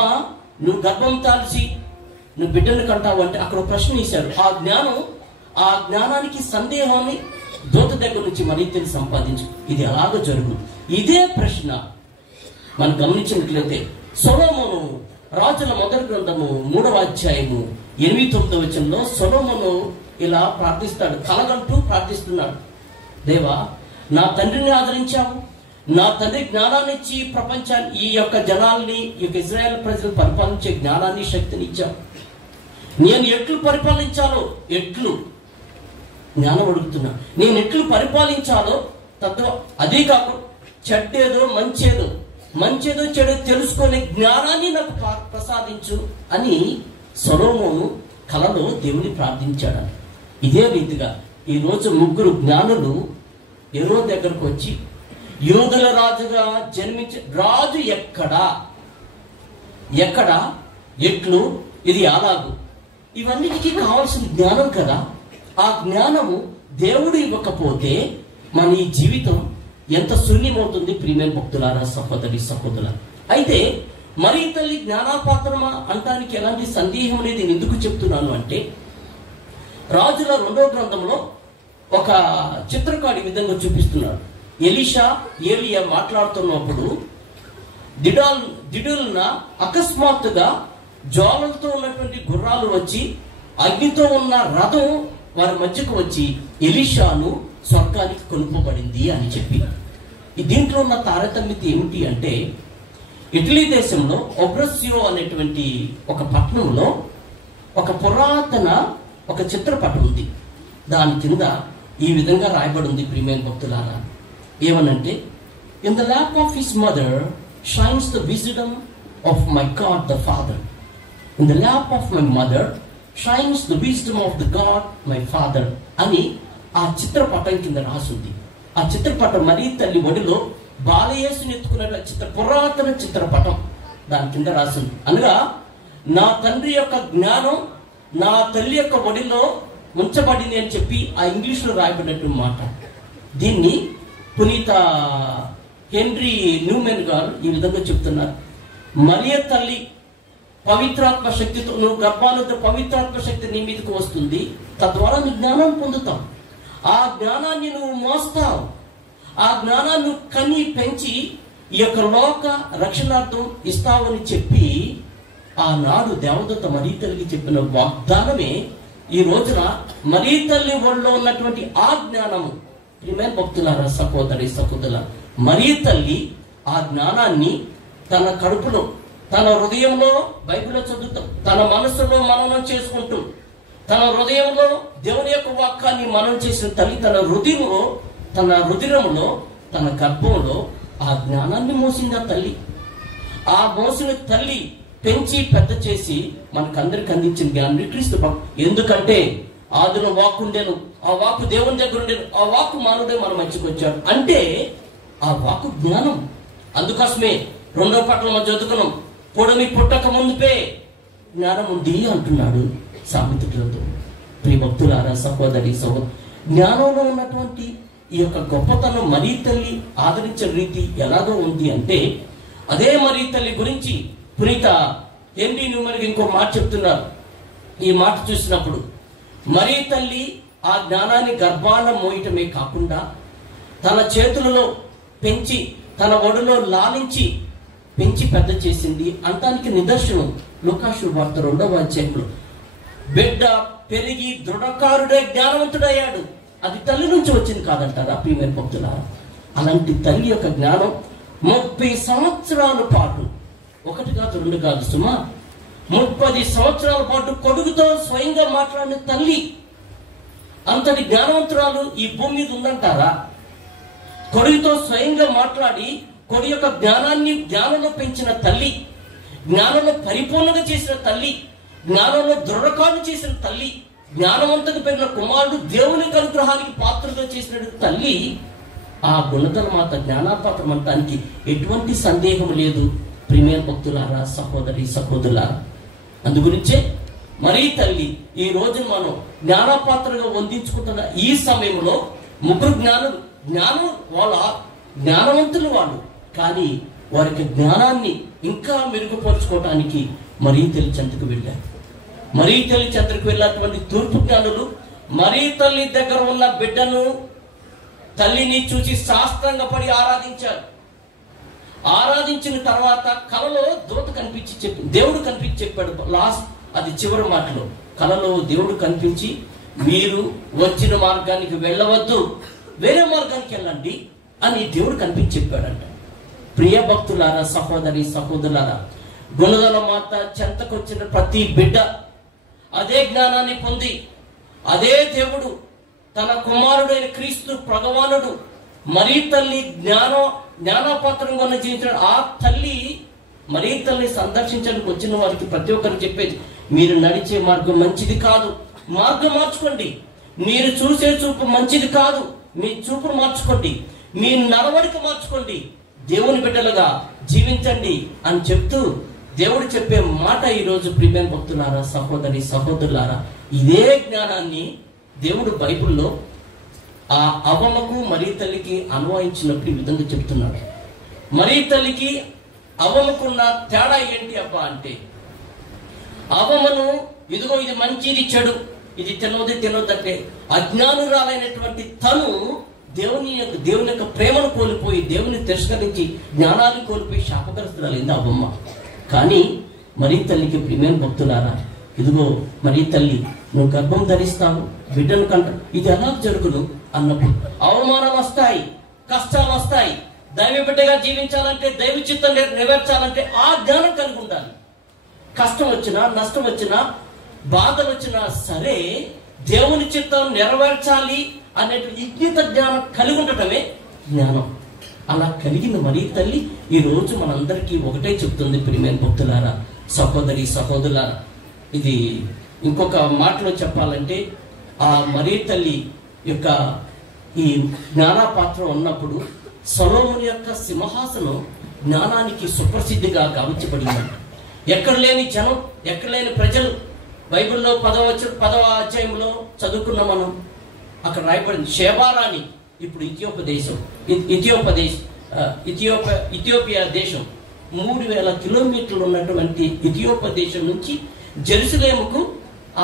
నువ్వు గర్భం తాల్చి నువ్వు బిడ్డను కంటావు అంటే అక్కడ ప్రశ్న ఇచ్చారు. ఆ జ్ఞానానికి సందేహాన్ని దూత దగ్గర నుంచి మరీ తల్లి సంపాదించు, ఇది ఎలాగో జరుగు. ఇదే ప్రశ్న మనం గమనించినట్లయితే సొలొమోను రాజుల మొదటి గ్రంథము 3వ అధ్యాయము 8-9 వచనంలో సొలొమోను ఇలా ప్రార్థిస్తాడు, కలగంటూ ప్రార్థిస్తున్నాడు. దేవా, నా తండ్రిని ఆదరించావు, నా తండ్రి జ్ఞానాన్ని ఇచ్చి ప్రపంచాన్ని, ఈ యొక్క జనాల్ని, ఈ యొక్క ఇజ్రాయెల్ ప్రజలు పరిపాలించే జ్ఞానాన్ని, శక్తిని ఇచ్చావు. నేను ఎట్లు పరిపాలించాలో, ఎట్లు జ్ఞానం అడుగుతున్నా, నేను ఎట్లు పరిపాలించాలో తత్వ, అదే కాకుండా చెడ్డేదో మంచేదో చెడు తెలుసుకునే జ్ఞానాన్ని నాకు ప్రసాదించు అని సొలొమోను కలలో దేవుని ప్రార్థించాడు. ఇదే రీతిగా ఈరోజు 3 జ్ఞానులు ఎరో దగ్గరకు వచ్చి, యూదుల రాజుగా జన్మించే రాజు ఎక్కడా, ఎట్లు, ఇది అలాగు, ఇవన్నిటికీ కావాల్సిన జ్ఞానం కదా. ఆ జ్ఞానము దేవుడు ఇవ్వకపోతే మన ఈ జీవితం ఎంత శూన్యమవుతుంది. ప్రియమైన భక్తులారా, సహోదరి సహోదరులారా, అయితే మరీ తల్లి జ్ఞానపాత్రమా అంటానికి ఎలాంటి సందేహం లేదు. నేను ఎందుకు చెప్తున్నాను అంటే, రాజుల 2వ గ్రంథంలో ఒక చిత్రకాడి విధంగా చూపిస్తున్నాడు. ఏలియా మాట్లాడుతున్నప్పుడు దిడుల్న అకస్మాత్తుగా జ్వాలలతో ఉన్నటువంటి గుర్రాలు వచ్చి అగ్నితో ఉన్న రథం వారి మధ్యకు వచ్చి ఎలీషాను స్వర్గానికి కొనుపబడింది అని చెప్పి, దీంట్లో ఉన్న తారతమ్యత ఏమిటి అంటే, ఇటలీ దేశంలో ఒబ్రస్యో అనేటువంటి ఒక పట్టణంలో ఒక పురాతన ఒక చిత్రపటం ఉంది. దాని కింద ఈ విధంగా రాయబడి ఉంది. ప్రియమైన భక్తులారా, ఏమనంటే, in the lap of his mother shines the wisdom of my God the father. In the lap of my mother shines the wisdom of the God my father అని ఆ చిత్రపటం కింద రాసుంది. ఆ చిత్రపటం మరీ తల్లి ఒడిలో బాలయేసుని ఎత్తుకున్న పురాతన చిత్రపటం దాని కింద రాసింది. అనగా నా తండ్రి యొక్క జ్ఞానం నా తల్లి యొక్క ఒడిలో ఉంచబడింది అని చెప్పి ఆ ఇంగ్లీష్లో రాయబడినట్టు మాట. దీన్ని పునీత హెన్రీ న్యూమెన్ గారు ఈ విధంగా చెప్తున్నారు. మరియ తల్లి పవిత్రాత్మ శక్తితో, నువ్వు గర్భాలతో పవిత్రాత్మ శక్తి నీ మీదకు వస్తుంది, తద్వారా నువ్వు జ్ఞానం పొందుతావు. ఆ జ్ఞానాన్ని నువ్వు మోస్తావు, ఆ జ్ఞానాన్ని కని పెంచి ఈ యొక్క లోక రక్షణార్థం ఇస్తావని చెప్పి ఆనాడు దేవదత్త మరీ తల్లికి చెప్పిన వాగ్దానమే ఈ రోజున మరీ తల్లి ఒళ్ళో ఉన్నటువంటి ఆ జ్ఞానము. ప్రియమైన భక్తులారా, సహోదరి సహోదరుల, మరీ తల్లి ఆ జ్ఞానాన్ని తన కడుపులో, తన హృదయంలో బైబిల్లో చదువుతాం, తన మనసులో మననం చేసుకుంటూ, తన హృదయంలో దేవుని యొక్క వాక్యాన్ని మనం చేసిన తల్లి తన హృదయంలో, తన రుధిరంలో, తన గర్భంలో ఆ జ్ఞానాన్ని మోసింది ఆ తల్లి. ఆ మోసిన తల్లి పెంచి పెద్ద చేసి మనకందరికి అందించిన జ్ఞానం క్రీస్తు. ఎందుకంటే ఆదిలో వాక్కు ఉండేను, ఆ వాక్కు దేవుని దగ్గర ఉండేను, ఆ వాక్కు మానవుడే మన మధ్యకు వచ్చాడు అంటే ఆ వాక్కు జ్ఞానం. అందుకోసమే 2వ పట్టణంలో చదువుకున్నాం, పొడమి పుట్టక ముందుపే జ్ఞానం ఉంది అంటున్నాడు సామెత గ్రంథం. ప్రియ భక్తులారా, సహోదరి సహోదరు, జ్ఞానంలో ఉన్నటువంటి ఈ యొక్క గొప్పతనం మరీ తల్లి ఆదరించే రీతి ఎలాగో ఉంది అంటే, అదే మరీ తల్లి గురించి పునీత హెన్రీ న్యూమెన్ ఇంకో మాట చెప్తున్నారు. ఈ మాట చూసినప్పుడు మరీ తల్లి ఆ జ్ఞానాన్ని గర్భాన మోయటమే కాకుండా తన చేతులలో పెంచి, తన ఒడిలో లాలించి పెంచి పెద్ద చేసింది అంటానికి నిదర్శనం లూకా శుభవార్త 2వ అధ్యాయంలో బిడ్డ పెరిగి దృఢకారుడే జ్ఞానవంతుడయ్యాడు. అది తల్లి నుంచి వచ్చింది కాదంటారా ప్రియమైన భక్తులారా? అలాంటి తల్లి యొక్క జ్ఞానం 30 సంవత్సరాల పాటు ఒకటి కాదు, రెండు కాదు సుమా, 30 సంవత్సరాల పాటు కొడుకుతో స్వయంగా మాట్లాడిన తల్లి. అంతటి జ్ఞానవంతురాలు ఈ భూమి మీద ఉందంటారా? కొడుకుతో స్వయంగా మాట్లాడి కొడుకు యొక్క జ్ఞానంలో పెంచిన తల్లి, జ్ఞానంలో పరిపూర్ణంగా చేసిన తల్లి, జ్ఞానంలో దృఢకాలు చేసిన తల్లి, జ్ఞానవంతంగా పెరిగిన కుమారుడు దేవుని అనుగ్రహానికి పాత్రగా చేసిన తల్లి, ఆ గుణదల మాత జ్ఞానాపాత్రం అంటానికి ఎటువంటి సందేహం లేదు. ప్రియమైన భక్తులారా, సహోదరి సహోదరులారా, అందుగురించే మరీ తల్లి ఈ రోజు మనం జ్ఞానపాత్రగా వందించుకుంటున్న ఈ సమయంలో ముగ్గురు జ్ఞానం వాళ్ళ జ్ఞానవంతులు వాళ్ళు, కానీ వారికి జ్ఞానాన్ని ఇంకా మెరుగుపరుచుకోవటానికి మరీ తల్లి చెంతకు వెళ్ళారు. మరీ తల్లి చెంతకు వెళ్ళినటువంటి తూర్పు జ్ఞానులు మరీ తల్లి దగ్గర ఉన్న బిడ్డను, తల్లిని చూసి సాష్టాంగపడి ఆరాధించారు. ఆరాధించిన తర్వాత కలలో దూత కనిపించి దేవుడు కనిపించి చెప్పాడు. లాస్ట్ అది చివరి మాటలో కలలో దేవుడు కనిపించి, మీరు వచ్చిన మార్గానికి వెళ్ళవద్దు, వేరే మార్గానికి వెళ్ళండి అని దేవుడు కనిపించి చెప్పాడంట. ప్రియ భక్తులారా, సహోదరి సహోదరులారా, గుణదల మాత చెంతకొచ్చిన ప్రతి బిడ్డ అదే జ్ఞానాన్ని పొంది, అదే దేవుడు తన కుమారుడైన క్రీస్తు భగవానుడు మరీ తల్లి జ్ఞానపాత్రంగా జీవించిన ఆ తల్లి మరీ తల్లి సందర్శించడానికి వచ్చిన వారికి ప్రతి ఒక్కరు చెప్పేది, మీరు నడిచే మార్గం మంచిది కాదు, మార్గం మార్చుకోండి. మీరు చూసే చూపు మంచిది కాదు, మీ చూపును మార్చుకోండి. మీ నడవడిక మార్చుకోండి, దేవుని బిడ్డలుగా జీవించండి అని చెప్తూ దేవుడు చెప్పే మాట ఈరోజు ప్రియమైన భక్తులారా, సహోదరి సహోదరులారా, ఇదే జ్ఞానాన్ని దేవుడు బైబిల్లో ఆ అవ్వమ్మకు మరీ తల్లికి అన్వయించినప్పుడు ఈ విధంగా చెప్తున్నాడు. మరీ తల్లికి అవ్వమ్మకున్న తేడా ఏంటి అబ్బా అంటే, అవ్వమ్మను ఇదిగో ఇది మంచి ఇది చెడు, ఇది తినొద్దంటే అజ్ఞానురాలైనటువంటి తను దేవుని యొక్క ప్రేమను కోల్పోయి, దేవుని తిరస్కరించి జ్ఞానాన్ని కోల్పోయి శాపగ్రస్తురాలైంది అవ్వమ్మ. కానీ మరీ తల్లికి ప్రియమైన భక్తులారా, ఇదిగో మరీ తల్లి నువ్వు గర్భం ధరిస్తావు, బిడ్డను కంట, ఇది ఎలా జరుగును అన్నప్పుడు అవమానాలు వస్తాయి, కష్టాలు వస్తాయి. దైవ బిడ్డగా జీవించాలంటే, దైవ చిత్తం నెరవేర్చాలంటే ఆ జ్ఞానం కలిగి ఉండాలి. కష్టం వచ్చినా, నష్టం వచ్చినా, బాధలు వచ్చినా సరే దేవుని చిత్తం నెరవేర్చాలి అనే విజ్ఞత జ్ఞానం కలిగి ఉండటమే జ్ఞానం. అలా కలిగిన మరీ తల్లి ఈ రోజు మనందరికీ ఒకటే చెప్తుంది. ప్రియమైన భక్తులారా, సహోదరి సహోదరులారా, ఇది ఇంకొక మాటలో చెప్పాలంటే, ఆ మరీ తల్లి యొక్క ఈ జ్ఞానపాత్ర ఉన్నప్పుడు సొలొమోను యొక్క సింహాసనం జ్ఞానానికి సుప్రసిద్ధిగా గావించబడింది. ఎక్కడ లేని జనం, ఎక్కడ లేని ప్రజలు, బైబిల్లో 10వ అధ్యాయంలో చదువుకున్న మనం, అక్కడ రాయబడింది షేబారాని, ఇప్పుడు ఇథియోపియా దేశం 3000 కిలోమీటర్లు ఉన్నటువంటి ఇథియోపియా దేశం నుంచి జెరూసలేముకు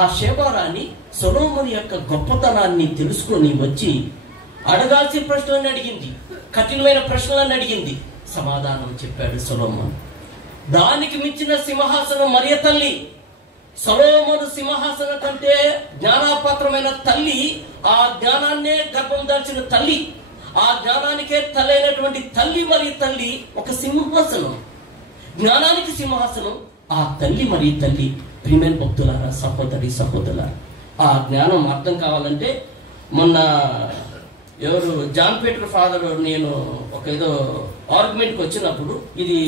ఆ షేబారాని సొలొమోను యొక్క గొప్పతనాన్ని తెలుసుకొని వచ్చి అడగాల్సిన ప్రశ్నలను అడిగింది, కఠినమైన ప్రశ్నలను అడిగింది. సమాధానం చెప్పాడు సొలొమోను. దానికి మించిన సింహాసనం మరియ తల్లి. సొలొమోను సింహాసనం కంటే జ్ఞానపాత్రమైన తల్లి, ఆ జ్ఞానాన్నే గర్భం దాల్చిన తల్లి, ఆ జ్ఞానానికే తల్లి అయినటువంటి తల్లి మరియు తల్లి ఒక సింహాసనం, జ్ఞానానికి సింహాసనం ఆ తల్లి మరియు తల్లి. ప్రియమైన భక్తులారా, సహోదరి సహోదరులారా, ఆ జ్ఞానం అర్థం కావాలంటే మొన్న ఎవరు జాన్ పీటర్ ఫాదర్ నేను ఒక ఏదో ఆర్గ్యుమెంట్కి వచ్చినప్పుడు, ఇది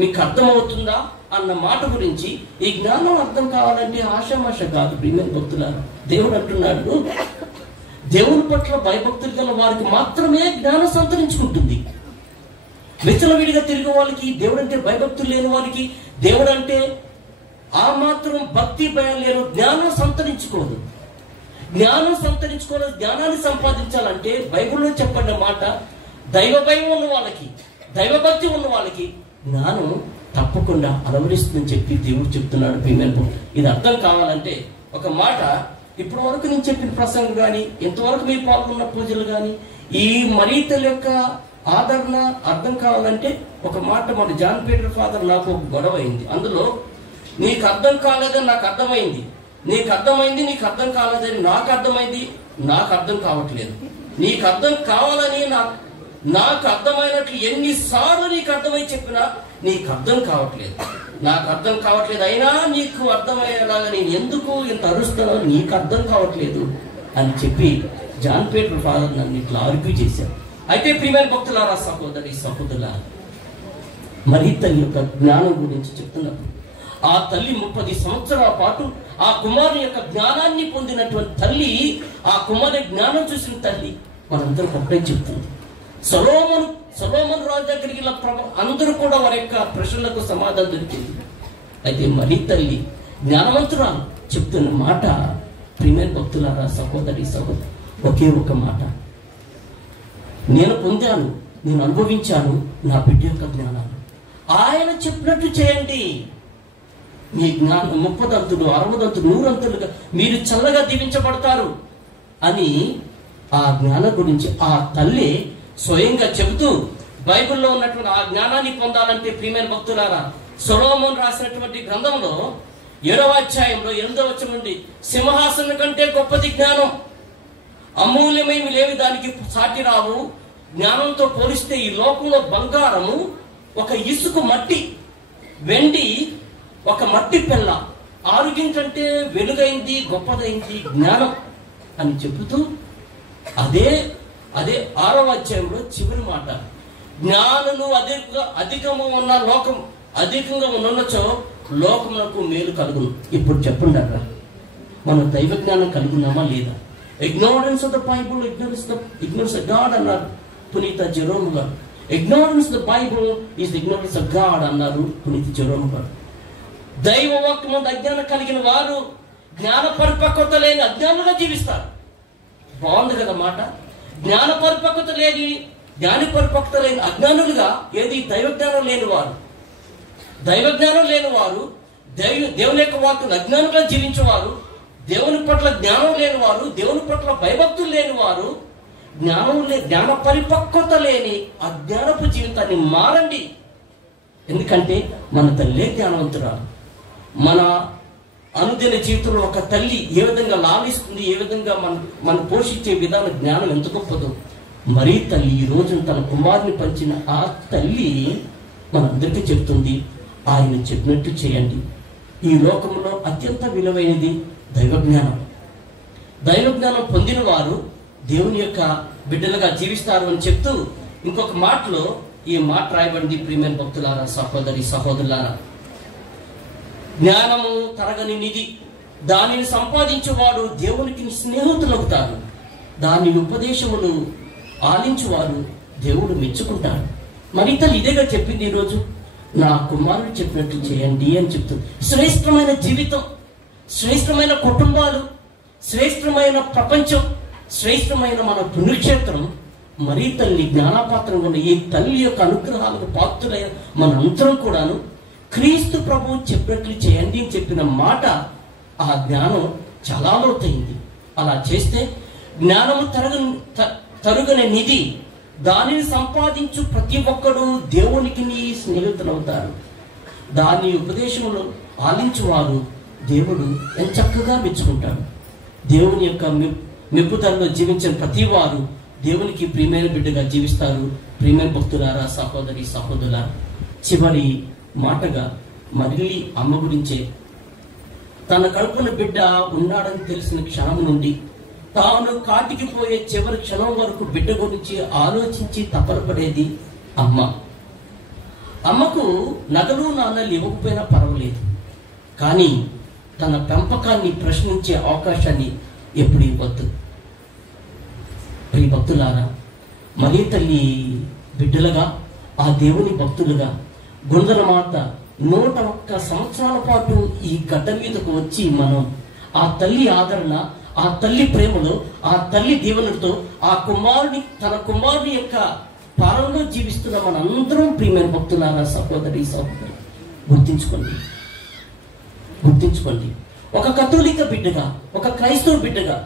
మీకు అర్థమవుతుందా అన్న మాట గురించి, ఈ జ్ఞానం అర్థం కావాలంటే ఆషామాష కాదు. ప్రియమైన భక్తులారా, దేవుడు అంటున్నాడు, దేవుని పట్ల భయభక్తులు గల వారికి మాత్రమే జ్ఞానం సంతరించుకుంటుంది. విచ్చలవిడిగా తిరిగే వాళ్ళకి, దేవుడు అంటే భయభక్తులు లేని వారికి, దేవుడు అంటే ఆ మాత్రం భక్తి భయం లేని జ్ఞానం సంతరించుకోదు. జ్ఞానాన్ని సంపాదించాలంటే బైబిల్లో చెప్పిన మాట, దైవ భయం ఉన్న వాళ్ళకి, దైవభక్తి ఉన్న వాళ్ళకి జ్ఞానం తప్పకుండా అలవరిస్తుందని చెప్పి దేవుడు చెప్తున్నాడు. ప్రియమైన, ఇది అర్థం కావాలంటే ఒక మాట, ఇప్పటి వరకు నేను చెప్పిన ప్రసంగం కానీ, ఇంతవరకు మీరు పాల్గొన్న పూజలు కానీ, ఈ మరీ తల్లి యొక్క ఆదరణ అర్థం కావాలంటే ఒక మాట, మన జాన్ పీటర్ ఫాదర్ నాకు ఒక గొడవ అయింది. అందులో నీకు అర్థం కాలేదని నాకు అర్థమైంది, నీకు అర్థమైంది నీకు అర్థం కాలేదని నాకు అర్థమైంది, నాకు అర్థం కావట్లేదు. నీకు అర్థం కావాలని నాకు అర్థమైనట్లు ఎన్నిసార్లు నీకు అర్థమై చెప్పినా నీకు అర్థం కావట్లేదు, నాకు అర్థం కావట్లేదు, అయినా నీకు అర్థమయ్యేలాగా నేను ఎందుకు ఇంత అరుస్తానో నీకు అర్థం కావట్లేదు అని చెప్పి జాన్ పీటర్ ఫాదర్ నన్ను ఇట్లా ఆర్గ్యూ చేశారు. అయితే ప్రియమైన భక్తులారా, సహోదరి సహోదరులారా, మరి తల్లి యొక్క జ్ఞానం గురించి చెప్తున్నప్పుడు ఆ తల్లి 30 సంవత్సరాల పాటు ఆ కుమారుని యొక్క జ్ఞానాన్ని పొందినటువంటి తల్లి, ఆ కుమారుని జ్ఞానం చూసిన తల్లి మనందరికి ఒకటే చెప్తుంది. సొలొమోను రాజు దగ్గరికి అందరూ కూడా వారి యొక్క ప్రశ్నలకు సమాధానం దొరికింది. అయితే మరి తల్లి జ్ఞానవంతురాలు చెప్తున్న మాట, ప్రియమైన భక్తులారా, సహోదరి సహోదరు, ఒకే ఒక మాట, నేను పొందాను, నేను అనుభవించాను నా బిడ్డ యొక్క జ్ఞానాన్ని. ఆయన చెప్పినట్టు చేయండి, మీ జ్ఞానం 30 అంతులు 60 అంతులు 100 అంతులుగా మీరు చల్లగా దీవించబడతారు అని ఆ జ్ఞానం గురించి ఆ తల్లి స్వయంగా చెబుతూ, బైబిల్లో ఉన్నటువంటి ఆ జ్ఞానాన్ని పొందాలంటే ప్రియమైన భక్తులారా, సొలొమోను రాసినటువంటి గ్రంథంలో 7వ అధ్యాయంలో 8వ వచనం నుండి, సింహాసనం కంటే గొప్పది జ్ఞానం, అమూల్యమైనవి లేవి దానికి సాటి రావు, జ్ఞానంతో పోలిస్తే ఈ లోకంలో బంగారము ఒక ఇసుక మట్టి, వెండి ఒక మట్టి పిల్ల, ఆరోగ్యం కంటే వెలుగైంది గొప్పదైంది జ్ఞానం అని చెబుతూ, అదే 6వ అధ్యాయంలో చివరి మాట, జ్ఞానులు అధికంగా ఉన్న లోకం అధికంగా ఉన్నచో లోకమునకు మేలు కలుగును. ఇప్పుడు చెప్పండి అక్కడ మనం దైవ జ్ఞానం కలుగున్నామా లేదా? Ignorance of the Bible, ignorance of God అన్నారు పునీత జెరోమ్ గారు. Ignorance the Bible is ignorance of God అన్నారు పునీత జెరోమ్ గారు. దైవ వాక్యము అజ్ఞానం కలిగిన వారు జ్ఞాన పరిపక్వత లేని అజ్ఞానులుగా జీవిస్తారు. బాగుంది కదా మాట. జ్ఞాన పరిపక్వత లేని అజ్ఞానులుగా, ఏది దైవజ్ఞానం లేని వారు, దైవజ్ఞానం లేని వారు, దేవుని యొక్క వాక్యం అజ్ఞానులుగా జీవించేవారు, దేవుని పట్ల జ్ఞానం లేని వారు, దేవుని పట్ల భయభక్తులు లేని వారు, జ్ఞాన పరిపక్వత లేని అజ్ఞానపు జీవితాన్ని మారండి. ఎందుకంటే మన తల్లే జ్ఞానవంతురాలు. మన అనుదిన జీవితంలో ఒక తల్లి ఏ విధంగా లాలిస్తుంది, ఏ విధంగా మన పోషించే విధానం జ్ఞానం ఎంత గొప్పదో. మరీ తల్లి ఈ రోజు తన కుమారుని పంచిన ఆ తల్లి మనందరికీ చెప్తుంది, ఆయన చెప్పినట్టు చేయండి. ఈ లోకంలో అత్యంత విలువైనది దైవజ్ఞానం. దైవజ్ఞానం పొందిన వారు దేవుని యొక్క బిడ్డలుగా జీవిస్తారు అని చెప్తూ ఇంకొక మాటలో ఈ మాట రాయబడింది. ప్రియమైన భక్తులారా, సహోదరి సహోదరులారా, జ్ఞానము తరగని నిధి, దానిని సంపాదించువాడు దేవునికి స్నేహితులవుతారు, దాని ఉపదేశములు ఆలించువారు దేవుడు మెచ్చుకుంటాడు. మరి తల్లి ఇదేగా చెప్పింది ఈరోజు, నా కుమారుడు చెప్పినట్లు చేయండి అని చెప్తుంది. శ్రేష్టమైన జీవితం, శ్రేష్టమైన కుటుంబాలు, శ్రేష్టమైన ప్రపంచం, శ్రేష్టమైన మన పుణ్యక్షేత్రం మరీ తల్లి జ్ఞానపాత్రం ఉన్న ఈ తల్లి యొక్క అనుగ్రహాలకు పాత్రులైన మనందరం కూడాను క్రీస్తు ప్రభువు చెప్పినట్లు చేయండి అని చెప్పిన మాట, ఆ జ్ఞానం చాలా లోతైంది. అలా చేస్తే జ్ఞానము తరుగని నిధి, దానిని సంపాదించు ప్రతి ఒక్కడు దేవునికి స్నేహితులవుతారు, దాని ఉపదేశంలో ఆలించువారు దేవుడు ఎంత చక్కగా మెచ్చుకుంటాడు. దేవుని యొక్క మెప్పుదలలో జీవించిన ప్రతి వారు దేవునికి ప్రియమైన బిడ్డగా జీవిస్తారు. ప్రియమైన భక్తులారా, సహోదరి సహోదరులారా, చివరి మాటగా మళ్ళీ అమ్మ గురించే, తన కడుపున బిడ్డ ఉన్నాడని తెలిసిన క్షణం నుండి తాను కాటికి పోయే చివరి క్షణం వరకు బిడ్డ గురించి ఆలోచించి తపనపడేది అమ్మ. అమ్మకు నగలు నాన్నలు ఇవ్వకపోయినా పర్వాలేదు, కానీ తన పెంపకాన్ని ప్రశ్నించే అవకాశాన్ని ఎప్పుడు ఇవ్వద్దు. ప్రియ భక్తులారా, మరీ తల్లి బిడ్డలుగా, ఆ దేవుని భక్తులుగా గుండెలమాత 101 సంవత్సరాల పాటు ఈ గడ్డ మీదకు వచ్చి మనం ఆ తల్లి ఆదరణ, ఆ తల్లి ప్రేమలో, ఆ తల్లి దీవెనతో తన కుమారుని యొక్క పాలనలో జీవిస్తున్న మనందరం ప్రియమైన భక్తులారా, సహోదరి సహోదరు, గుర్తించుకోండి. ఒక కథోలిక బిడ్డగా, ఒక క్రైస్తవ బిడ్డగా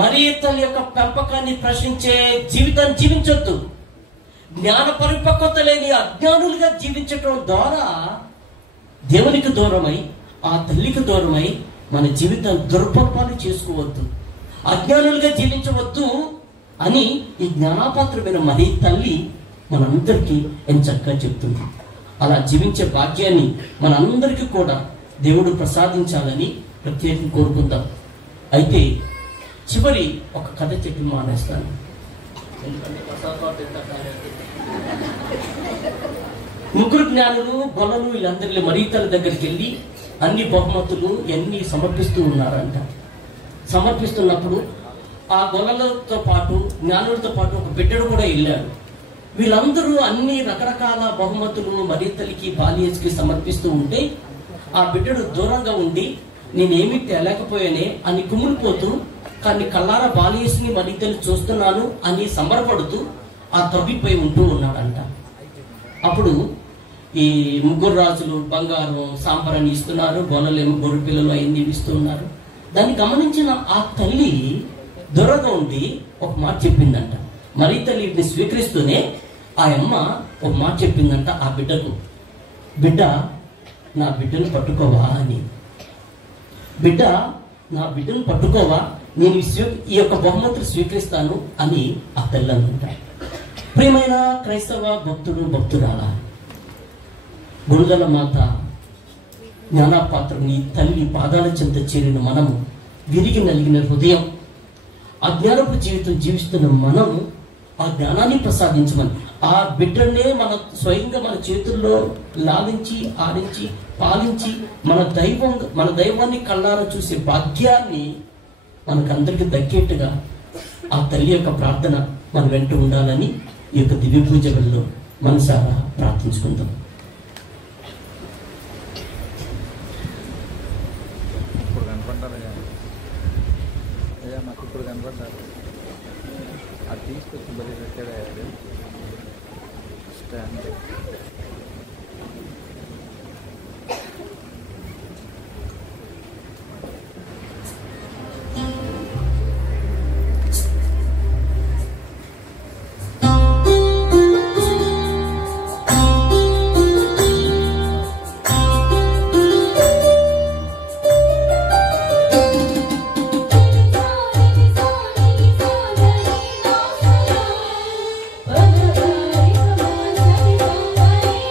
మరీ తల్లి యొక్క పెంపకాన్ని ప్రశ్నించే జీవితాన్ని జీవించొద్దు. జ్ఞాన పరిపక్వత లేని అజ్ఞానులుగా జీవించటం ద్వారా దేవునికి దూరమై, ఆ తల్లికి దూరమై మన జీవితాన్ని దుర్భరపాలు చేసుకోవద్దు, అజ్ఞానులుగా జీవించవద్దు అని ఈ జ్ఞానపాత్రమైన మరీ తల్లి మనందరికీ ఎంత చక్కగా చెప్తుంది. అలా జీవించే భాగ్యాన్ని మనందరికీ కూడా దేవుడు ప్రసాదించాలని ప్రత్యేకం కోరుకుందాం. అయితే చివరి ఒక కథ చెప్పి మానేస్తాను. ముగ్గురు జ్ఞానులు గొల్లలు వీళ్ళందరి మరీతల దగ్గరికి వెళ్ళి అన్ని బహుమతులు ఎన్ని సమర్పిస్తూ ఉన్నారంట. సమర్పిస్తున్నప్పుడు ఆ గొల్లలతో పాటు జ్ఞానులతో పాటు ఒక బిడ్డడు కూడా వెళ్ళాడు. వీళ్ళందరూ అన్ని రకరకాల బహుమతులు మరీతలకి బాలియస్కి సమర్పిస్తూ ఉంటే ఆ బిడ్డడు దూరంగా ఉండి నేనేమి తేలేకపోయానే అని కుమిలిపోతూ కానీ కళ్ళారా బాలియస్ని మరీతలు చూస్తున్నాను అని సంబరపడుతూ ఆ తవ్విపోయి ఉంటూ ఉన్నాడంట. అప్పుడు ఈ ముగ్గురు రాజులు బంగారం సాంబారాన్ని ఇస్తున్నారు, గొల్లలేమో గొర్రె పిల్లలు అన్ని ఇస్తూ ఉన్నారు. దాన్ని గమనించిన ఆ తల్లి దూరంగా ఉండి ఒక మాట చెప్పిందంట. మరీ తల్లి వీటిని స్వీకరిస్తూనే ఆ అమ్మ ఒక మాట చెప్పిందంట ఆ బిడ్డకు, బిడ్డ నా బిడ్డను పట్టుకోవా అని. బిడ్డ నా బిడ్డను పట్టుకోవా, నేను ఈ యొక్క బహుమతులు స్వీకరిస్తాను అని ఆ తల్లి అనుకుంటా. ప్రియమైన క్రైస్తవ భక్తుడు భక్తురాలా, గురుదల మాత జ్ఞానపాత్రని తల్లి పాదాల చెంత చేరిన మనము, విరిగి నలిగిన హృదయం, అజ్ఞానపు జీవితం జీవిస్తున్న మనము ఆ జ్ఞానాన్ని ప్రసాదించమని ఆ బిడ్డనే మన స్వయంగా మన చేతుల్లో లాలించి ఆడించి పాలించి మన దైవాన్ని కళ్ళారా చూసే భాగ్యాన్ని మనకందరికి దక్కేట్టుగా ఆ తల్లి యొక్క ప్రార్థన మన వెంట ఉండాలని ఈ యొక్క దివ్య పూజలలో మనసారా ప్రార్థించుకుందాం. నాకు ఇప్పుడు కనపడ్డారు అది తీసుకొచ్చి బలి పెట్టాడు స్టాండ్. Bye.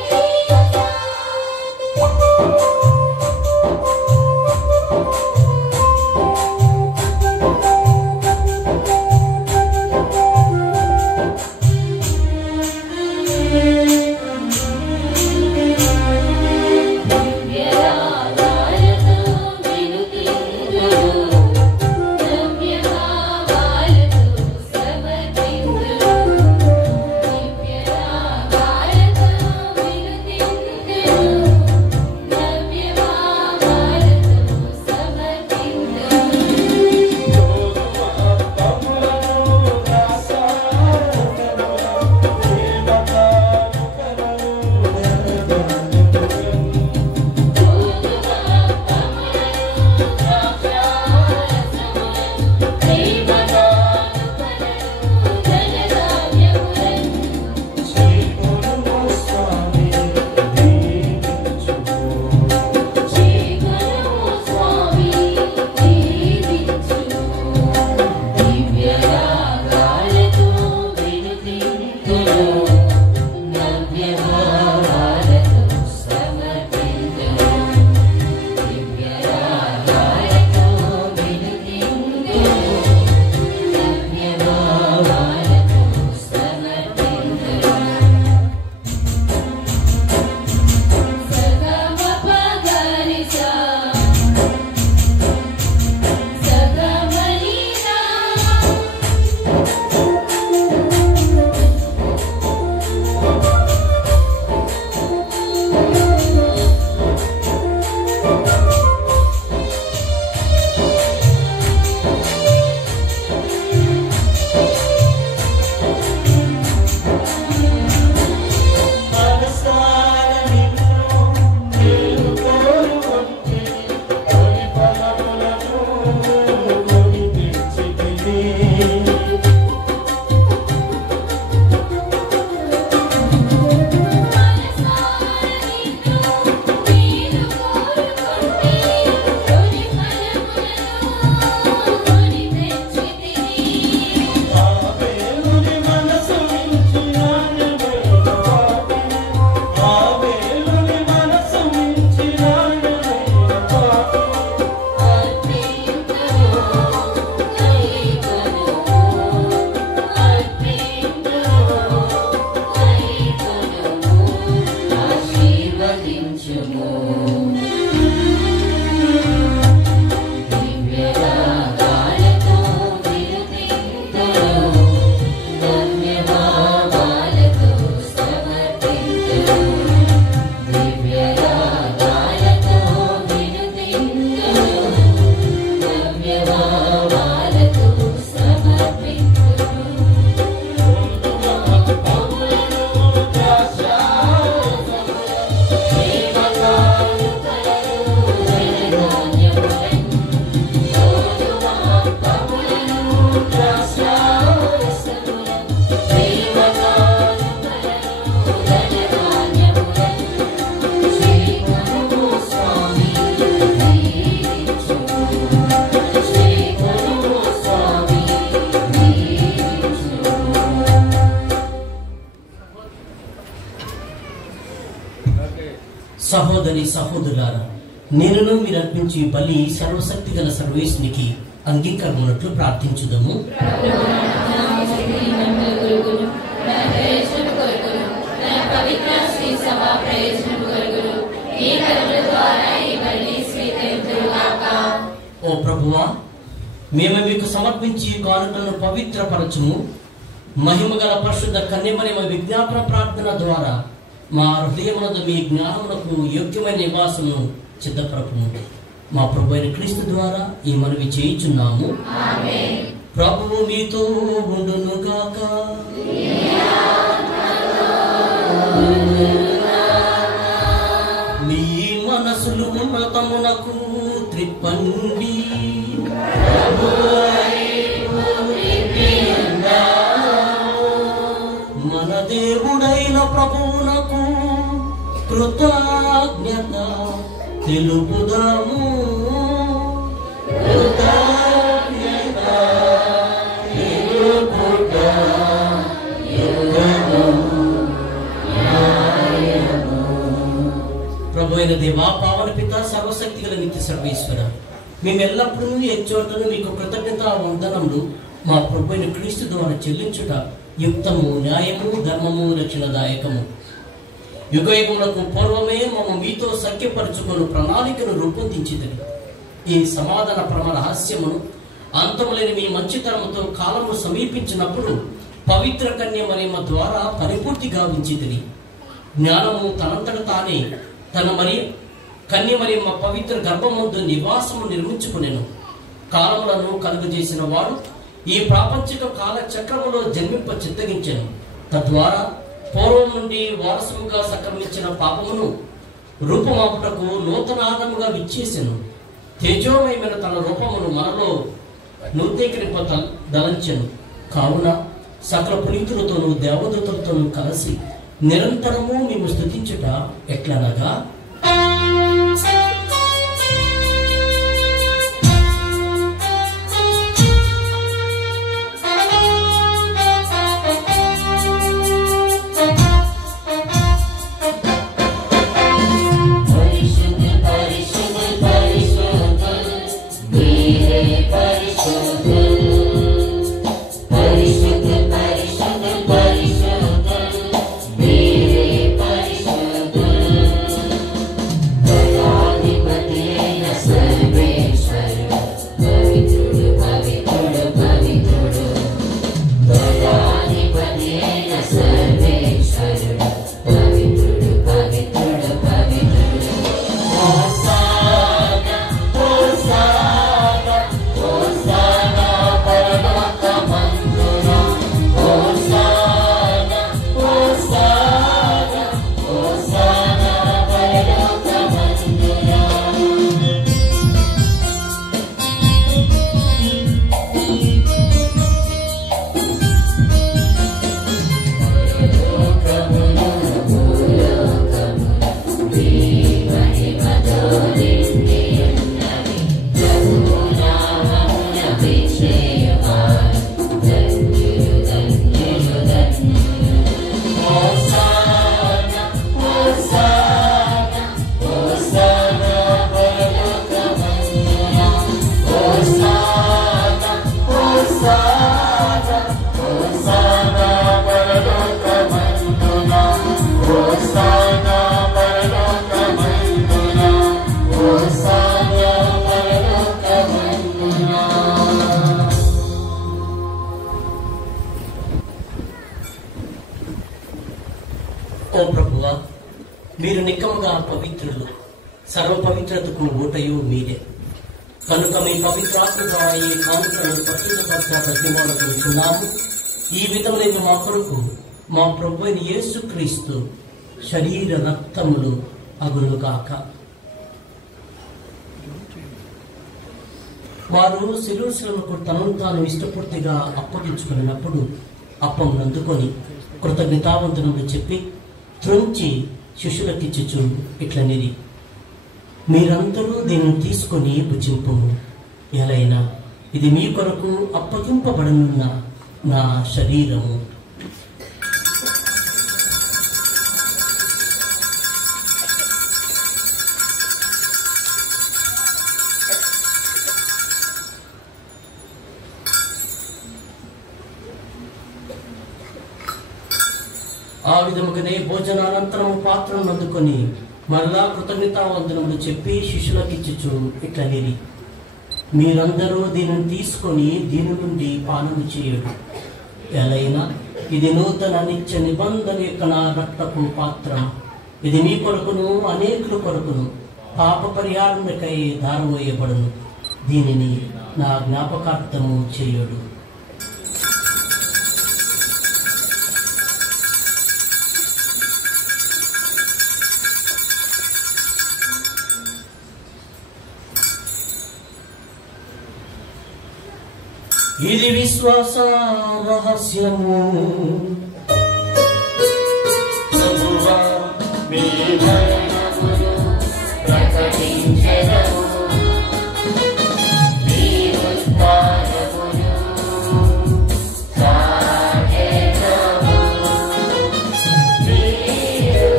సహోదరి సహోదరులారా, నేనును మీరు అర్పించి బలి సర్వశక్తి గల సర్వేశ్వరునికి అంగీకారమున్నట్లు ప్రార్థించుదాము. ఓ ప్రభువా, మేము మీకు సమర్పించి కానుకలను పవిత్రపరచుము. మహిమగల పరిశుద్ధ కన్యమరిమ విజ్ఞాపన ప్రార్థన ద్వారా మా హృదయమునందు మీ జ్ఞానమునకు యోగ్యమైన నివాసము సిద్ధపరచుము. మా ప్రభు అయిన క్రీస్తు ద్వారా ఈ మనవి చేయుచున్నాము. ప్రభువు మీతో ఉండును గాక. మీ మనసులు ఉన్నతమునకు త్రిప్పండి. మన దేవుడైన ప్రభువునకు కృతజ్ఞత తెలుపుదాము. ప్రభు అయిన దేవా, పావన పిత, సర్వశక్తి గల నిత్య సర్వేశ్వర, మేము ఎల్లప్పుడూ ఎచ్చోటను మీకు కృతజ్ఞత వందనములు మా ప్రభు అయిన క్రీస్తు ద్వారా చెల్లించుట యుక్తము, న్యాయము, ధర్మము, రక్షణదాయకము. యుగయుగములకు పూర్వమే మమ్మ మీతో సఖ్యపరచుకొని ప్రణాళికను రూపొందించింది. ఈ సమాధాన పరమ రహస్యమును అంతములేని మీ మంచితనముతో కాలము సమీపించినప్పుడు పవిత్ర కన్యమరిమ ద్వారా పరిపూర్తిగా ఉంచితిని. జ్ఞానము తనంతట తానే తన కన్యమరిమ పవిత్ర గర్భమందు నివాసము నిర్మించుకునేను. కాలములను కలుగజేసిన వాడు ఈ ప్రాపంచిక కాల చక్రములో జన్మింప చిత్తగించెను. తద్వారా పూర్వం నుండి వారసుగా సంక్రమించిన పాపమును రూపమాపుటకు నూతనాదముగా విచ్చేసెను. తేజోమయమైన తన రూపమును మనలో నూతనీకరింప దలంచెను. కావున సకల పునీతులతోనూ దేవదూతలతోనూ కలిసి నిరంతరము మేము స్తుతించుట ఎట్లనగా, ఓ ప్రభువా, మీరు నిక్కముగా పవిత్రులు, సర్వ పవిత్రతకు ఊటయు మీరే. కనుక మీ పవిత్రాత్మ ద్వారా ఈ కానుకలను ప్రత్యేకపరచాలనుకుంటున్నాము. ఈ విధములైన మా కొరకు మా ప్రభు అయిన యేసుక్రీస్తు శరీర రక్తములు అగులుగాక. వారు శిలువకు తనను తాను ఇష్టపూర్తిగా అప్పగించుకున్నప్పుడు అప్పమును అందుకొని కృతజ్ఞతావందనములు చెప్పి త్రుంచి శిష్యులకిచ్చుచు ఇట్లనిది, మీరందరూ దీనిని తీసుకొని భుజింపుము. ఎలైనా ఇది మీ కొరకు అప్పగింపబడనున్న నా శరీరము. ఆ విధముగానే భోజనానంతరము పాత్రను అందుకొని మరలా కృతజ్ఞతావందనములు చెప్పి శిష్యులకు ఇచ్చుచు ఇట్లనేది, మీరందరూ దీనిని తీసుకొని దీని నుండి పానము చేయుడు. ఎలైనా ఇది నూతన నిత్య నిబంధన యొక్క నా రక్తపు పాత్ర. ఇది మీ కొరకును అనేకుల కొరకును పాప పరిహారములకై ధారవేయబడును. దీనిని నా జ్ఞాపకార్థము చేయుడు. ఇది విశ్వాస రహస్యము. ప్రభువా, మీ మరణమును ప్రకటించెదము, మీ ఉత్థానమును చాటెదము. మీరు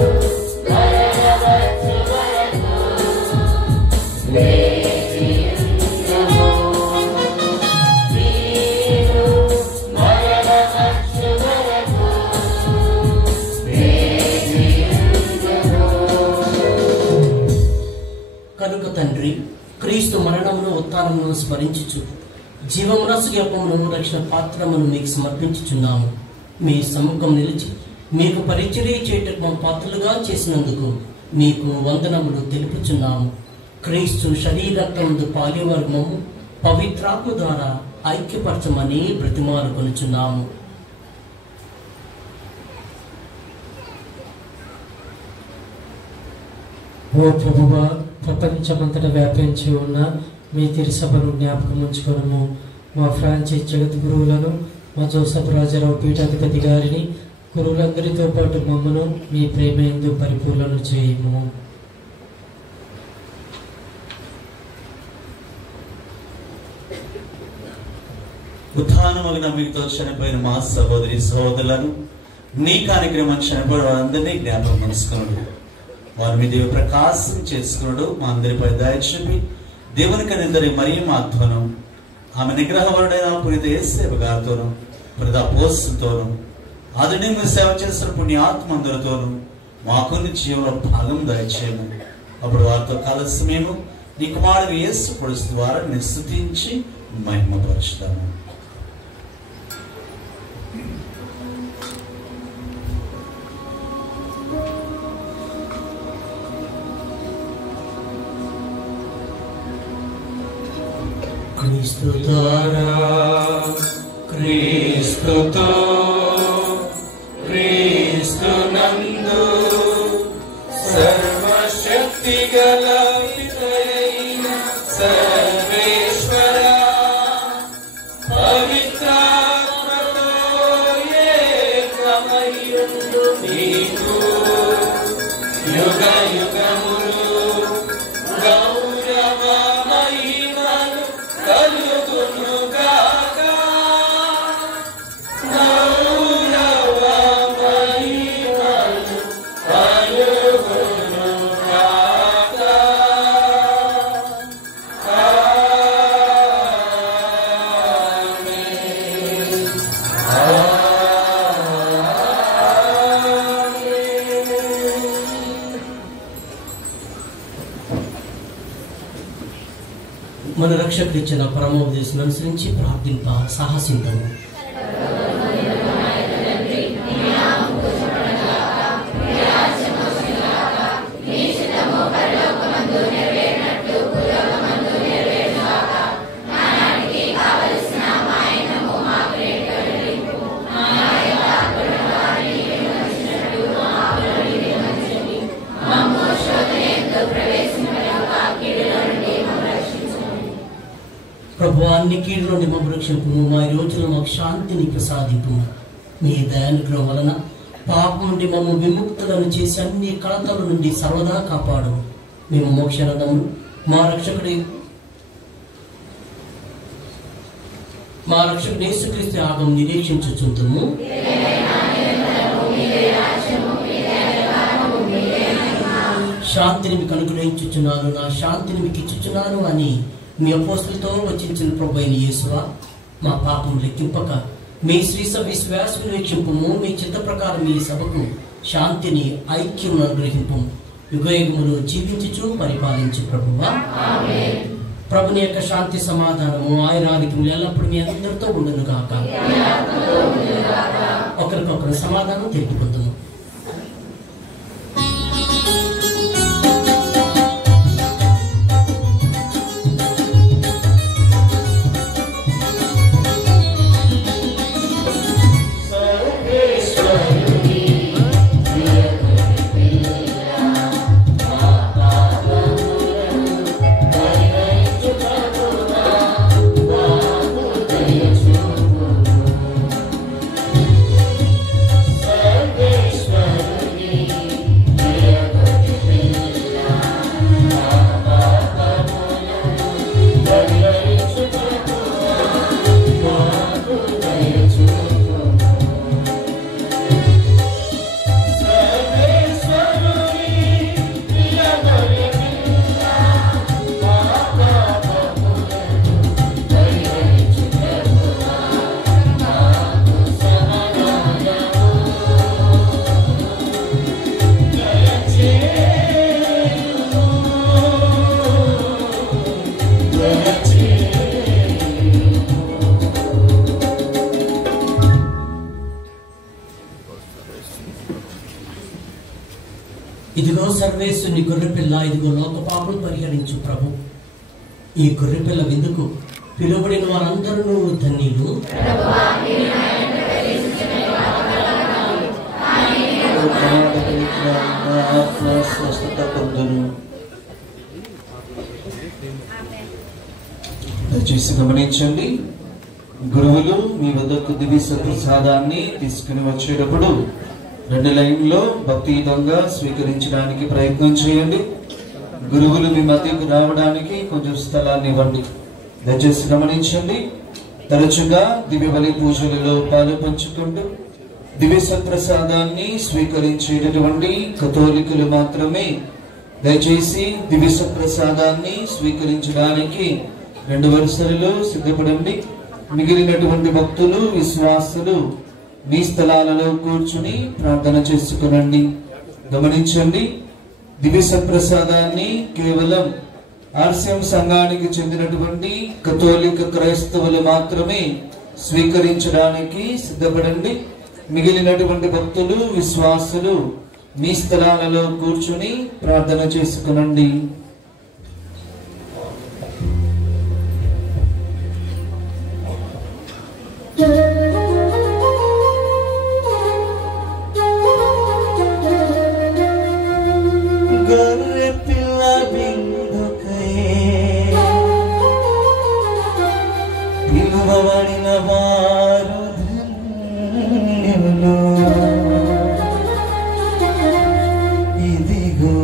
మరణవచ్చు వరకు లేచియుందుము. కనుక తండ్రి, క్రీస్తు మరణమును ఉత్థానమును స్మరించుచు జీవమునస్యపమును రక్షణ పాత్రమును మీకు సమర్పించుచున్నాము. మీ సముఖం నిలిచి మీకు పరిచర్య చేయటకు మా పాత్రలుగా చేసినందుకు మీకు వందనములు తెలుపుచున్నాము. క్రీస్తు శరీరక్తముందు పాల్యవర్గము పవిత్రాత్మ ద్వారా ఐక్యపరచమని బ్రతిమాలుకొనుచున్నాము. ఓ ప్రభువా, ప్రపంచమంతటా వ్యాపించి ఉన్న మీ తిరుసభను జ్ఞాపకం ఉంచుకొనుము. మా ఫ్రాన్సిస్ జగద్గురువులను, మా జోసఫ్ రాజారావు పీఠాధిపతి గారిని, గురువులందరితో పాటు మమ్మను మీ ప్రేమ యందు పరిపూర్ణను చేయము. ఉత్థానమగిన మీతో చనిపోయిన మా సహోదరి సహోదరులను, నీ కార్యక్రమం చనిపోయిన వారందరినీ జ్ఞాపకం ఉంచుకున్నాడు. వారి మీద ప్రకాశం చేసుకున్నాడు. మా అందరిపై దయ చూపి దేవునికి నిందరి మరియు మా ఆత్మను ఆమె నిగ్రహవరుడైన పునీత యేసేపు గారితోను, పునీత అపోస్తలులతోను, ఆదిని మీరు సేవ చేసిన పుణ్యాత్మ అందరితోనూ మాకు జీవంలో భాగం దయచేయము. అప్పుడు వారితో కలిసి మేము నీ కుమారుడు యేసు క్రీస్తు ద్వారా స్తుతించి మహిమపరుచుతాము. క్రీస్తుతో క్రీస్తునందు సర్వశక్తి గల పితయైన సర్వేశ్వర పవిత్రాత్మతో ఏకమయుండు నీకు యుగ యుగములు గౌరవ మహిమలు కలుగును గాక. గౌరవ మహిమలు కలుగును గాక. మన రక్షకుడు ఇచ్చిన పరమోపదేశం అనుసరించి ప్రార్థింప సాహసించము. ప్రభు, అన్ని కీడు నుండి మమ్మ రక్షింపు. మా రోజులు మాకు శాంతిని ప్రసాదింపు. మీ దయానుగ్రహం వలన పాపం నుండి మమ్మ విముక్తులను చేసి అన్ని కలతల నుండి సర్వదా కాపాడు. మేము మోక్షానందమును మా రక్షకుడు యేసుక్రీస్తు ఆగం నిరీక్షించుచుందుము. శాంతిని మీకు అనుగ్రహించుచున్నాను, నా శాంతిని మీకు ఇచ్చుచున్నాను అని మీ అపోస్తలుతో వచ్చించిన ప్రభు అయిన యేసువా, మా పాపం లెక్కింపక మీ శ్రీస విశ్వాసం వీక్షింపుము. మీ చిత్త ప్రకారం ఈ సభకు శాంతిని ఐక్యం అనుగ్రహింపు. యుగయుగములు జీవించుచు పరిపాలించు ప్రభువా. ప్రభుని యొక్క శాంతి సమాధానము ఆయురారోగ్యములు ఎల్లప్పుడూ మీ అందరితో ఉండును గాక. ఒకరికొకరు సమాధానం తెలుపుకుందుము. ఇదిగో సర్వేశ్వరుని గొర్రెపిల్ల, ఇదిగో లోక పాపం పరిహరించు ప్రభు. ఈ గొర్రెపిల్ల విందుకు పిలువబడిన వారందరూ ధన్యులు. దయచేసి గమనించండి, గురువులు మీ వద్దకు దివ్య ప్రసాదాన్ని తీసుకుని వచ్చేటప్పుడు 2 లైన్లో భక్తియుతంగా స్వీకరించడానికి ప్రయత్నం చేయండి. గురువులు మీ మధ్యకు రావడానికి కొంచెం స్థలాన్ని ఇవ్వండి. దయచేసి గమనించండి, తరచుగా దివ్య బలి పూజలలో పాలు పంచుకుంటూ దివ్య సత్ప్రసాదాన్ని స్వీకరించేటటువంటి కథోలికులు మాత్రమే దయచేసి దివ్య సత్ప్రసాదాన్ని స్వీకరించడానికి 2 వరుసలలో సిద్ధపడండి. మిగిలినటువంటి భక్తులు, విశ్వాసులు మీ స్థలాలలో కూర్చుని ప్రార్థన చేసుకునండి. గమనించండి, దివ్య సత్ప్రసాదాన్ని కేవలం ఆర్సిఎం సంఘానికి చెందినటువంటి కథోలిక క్రైస్తవులు మాత్రమే స్వీకరించడానికి సిద్ధపడండి. మిగిలినటువంటి భక్తులు, విశ్వాసులు మీ స్థలాలలో కూర్చుని ప్రార్థన చేసుకునండి. పిలువబడిన వారు ధన్యులు. ఇదిగో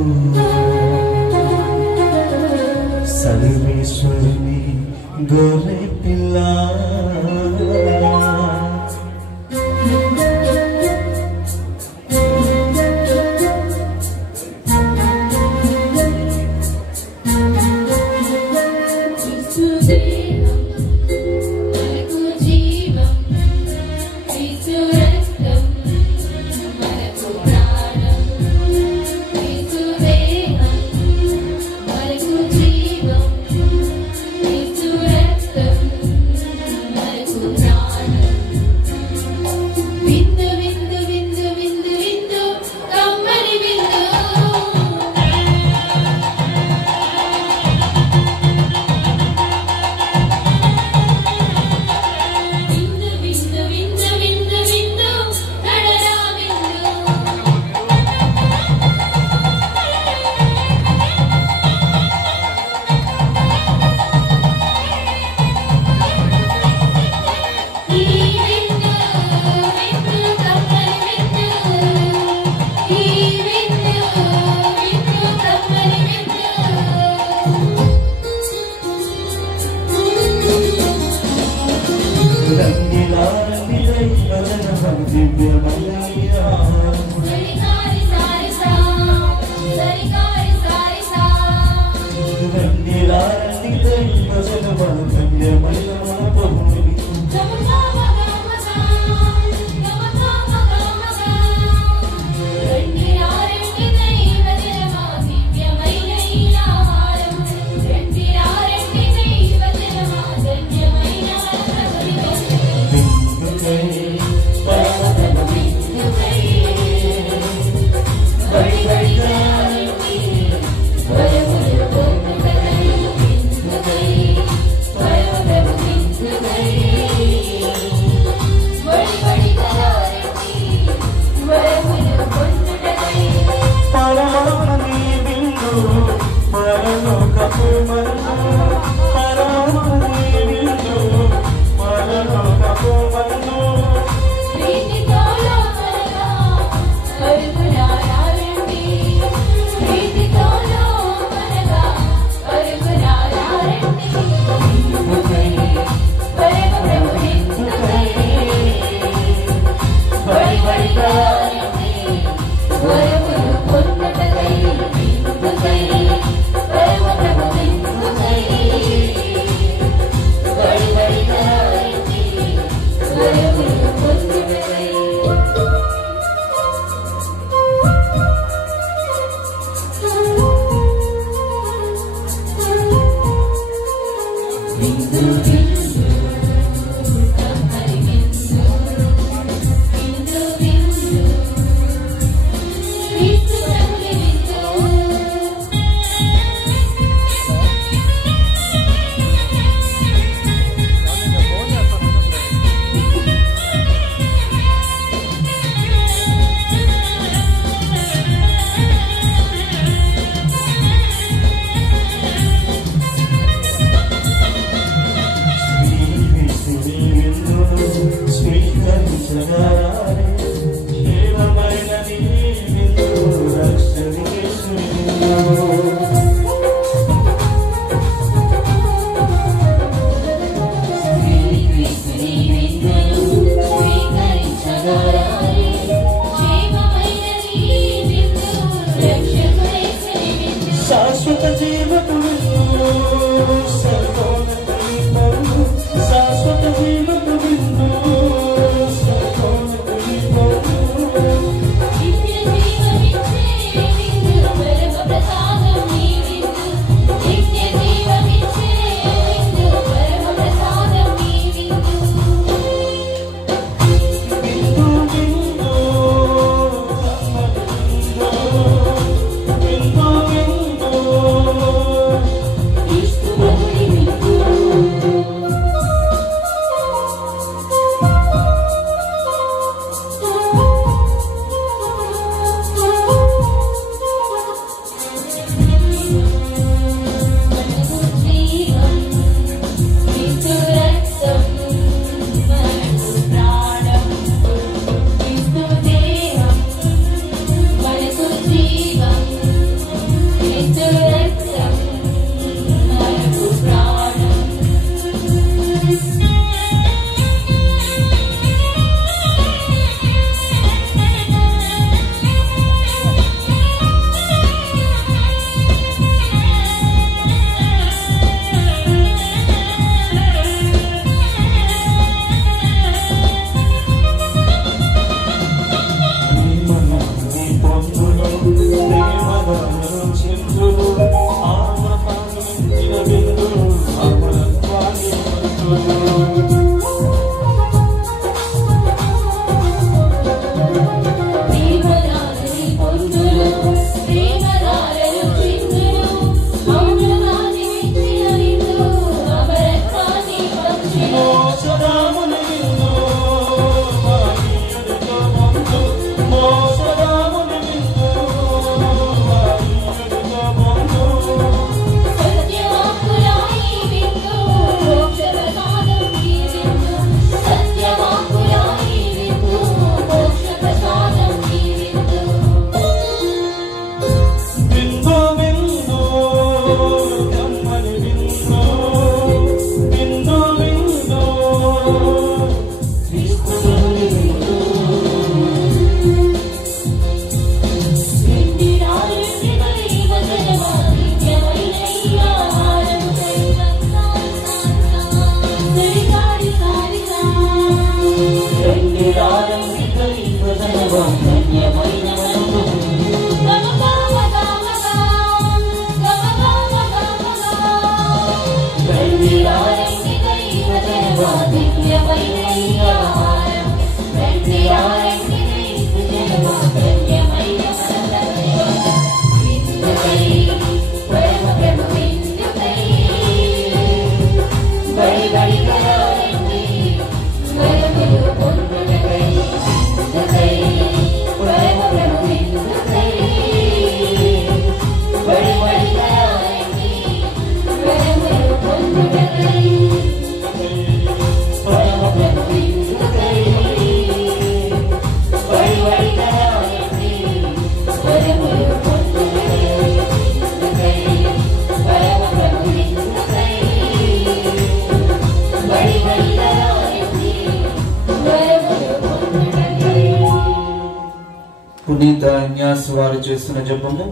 పునీత ఇన్యాస్ వారు చేస్తున్న జపము.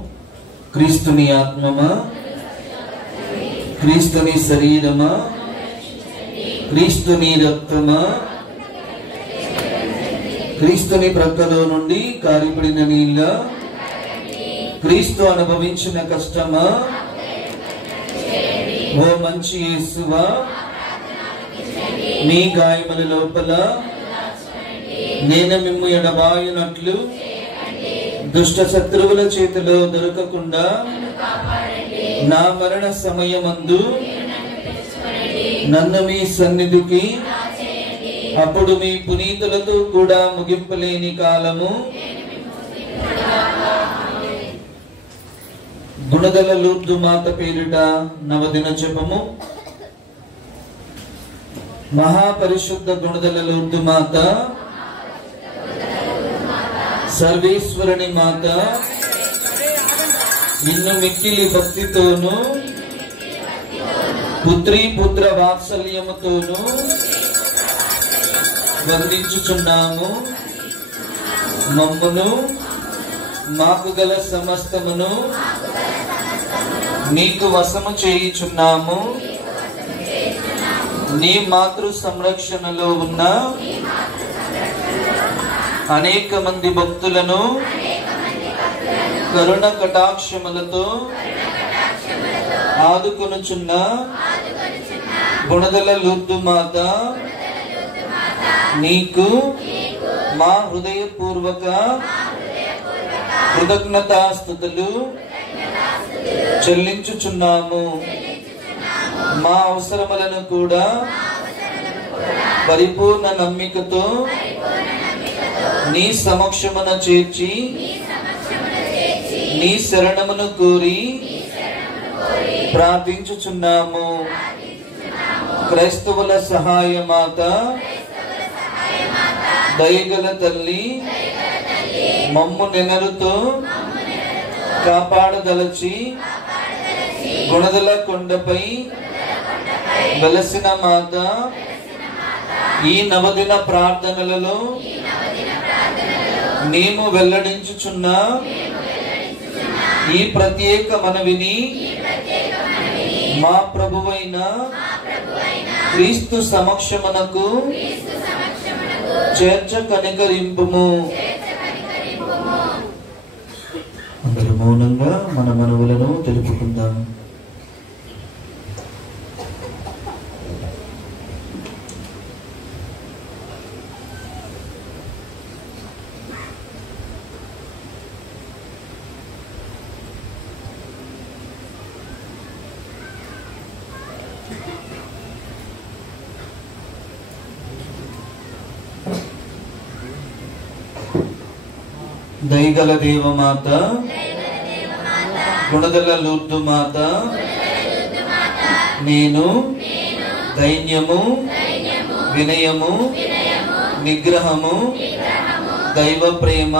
క్రీస్తుని ఆత్మమా, క్రీస్తుని శరీరమా, క్రీస్తుని రక్తమా, క్రీస్తుని ప్రక్కలో నుండి కారిపడిన నీళ్ళ, క్రీస్తు అనుభవించిన కష్టమా, ఓ మంచి యేసువా, మీ గాయముల లోపల నేను మిమ్ము ఎడబాయునట్లు దుష్ట శత్రువుల చేతిలో దొరకకుండా నా మరణ సమయమందు నన్ను మీ సన్నిధికి, అప్పుడు మీ పునీతులతో కూడా ముగింపలేని కాలము గుణదల లూర్దు మాత పేరిట నవదిన జపము. మహాపరిశుద్ధ గుణదల లూర్దు మాత, సర్వేశ్వరుని మాత, నిన్ను మిక్కిలి భక్తితోను పుత్రీ పుత్ర వాత్సల్యముతోను వందించుచున్నాము. మమ్మును మాకు గల సమస్తమును నీకు వశము చేయుచున్నాము. నీ మాతృ సంరక్షణలో ఉన్న అనేక మంది భక్తులను కరుణ కటాక్షములతో ఆదుకొనుచున్న గుణదల లూర్దు మాత, నీకు మా హృదయపూర్వక కృతజ్ఞతాస్తుతులు చెల్లించుచున్నాము. మా అవసరములను కూడా పరిపూర్ణ నమ్మికతో నీ సమక్షమున చేర్చి నీ శరణమును కోరి ప్రార్థించుచున్నాము. క్రైస్తవుల సహాయ మాత, దయగల తల్లి, మమ్ము నెనరుతో కాపాడదలచి గుణదల కొండపై వెలసిన మాత, ఈ నవదిన ప్రార్థనలలో మేము వెల్లడించుచున్న ఈ ప్రత్యేక మనవిని మా ప్రభువైన క్రీస్తు సమక్షమునకు చేర్చ కనికరింపుము. అందరూ మౌనంగా మన మనవులను తెలుపుకుందాం. దయగల దేవమాత, గుణదల లూర్దు మాత, నేను దైన్యము, వినయము, నిగ్రహము, దైవ ప్రేమ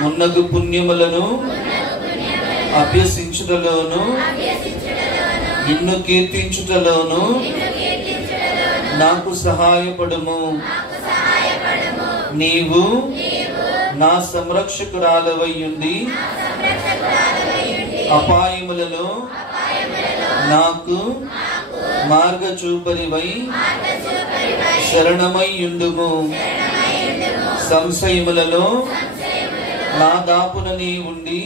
మున్నగు పుణ్యములను అభ్యసించుటలోను నిన్ను కీర్తించుటలోను నాకు సహాయపడుము. నీవు నా సంరక్షకురాలవయ్యుండి అపాయములలో నాకు మార్గ చూపరివై శరణమయ్యుండుము. సంశయములలో నా దాపున నీ ఉండి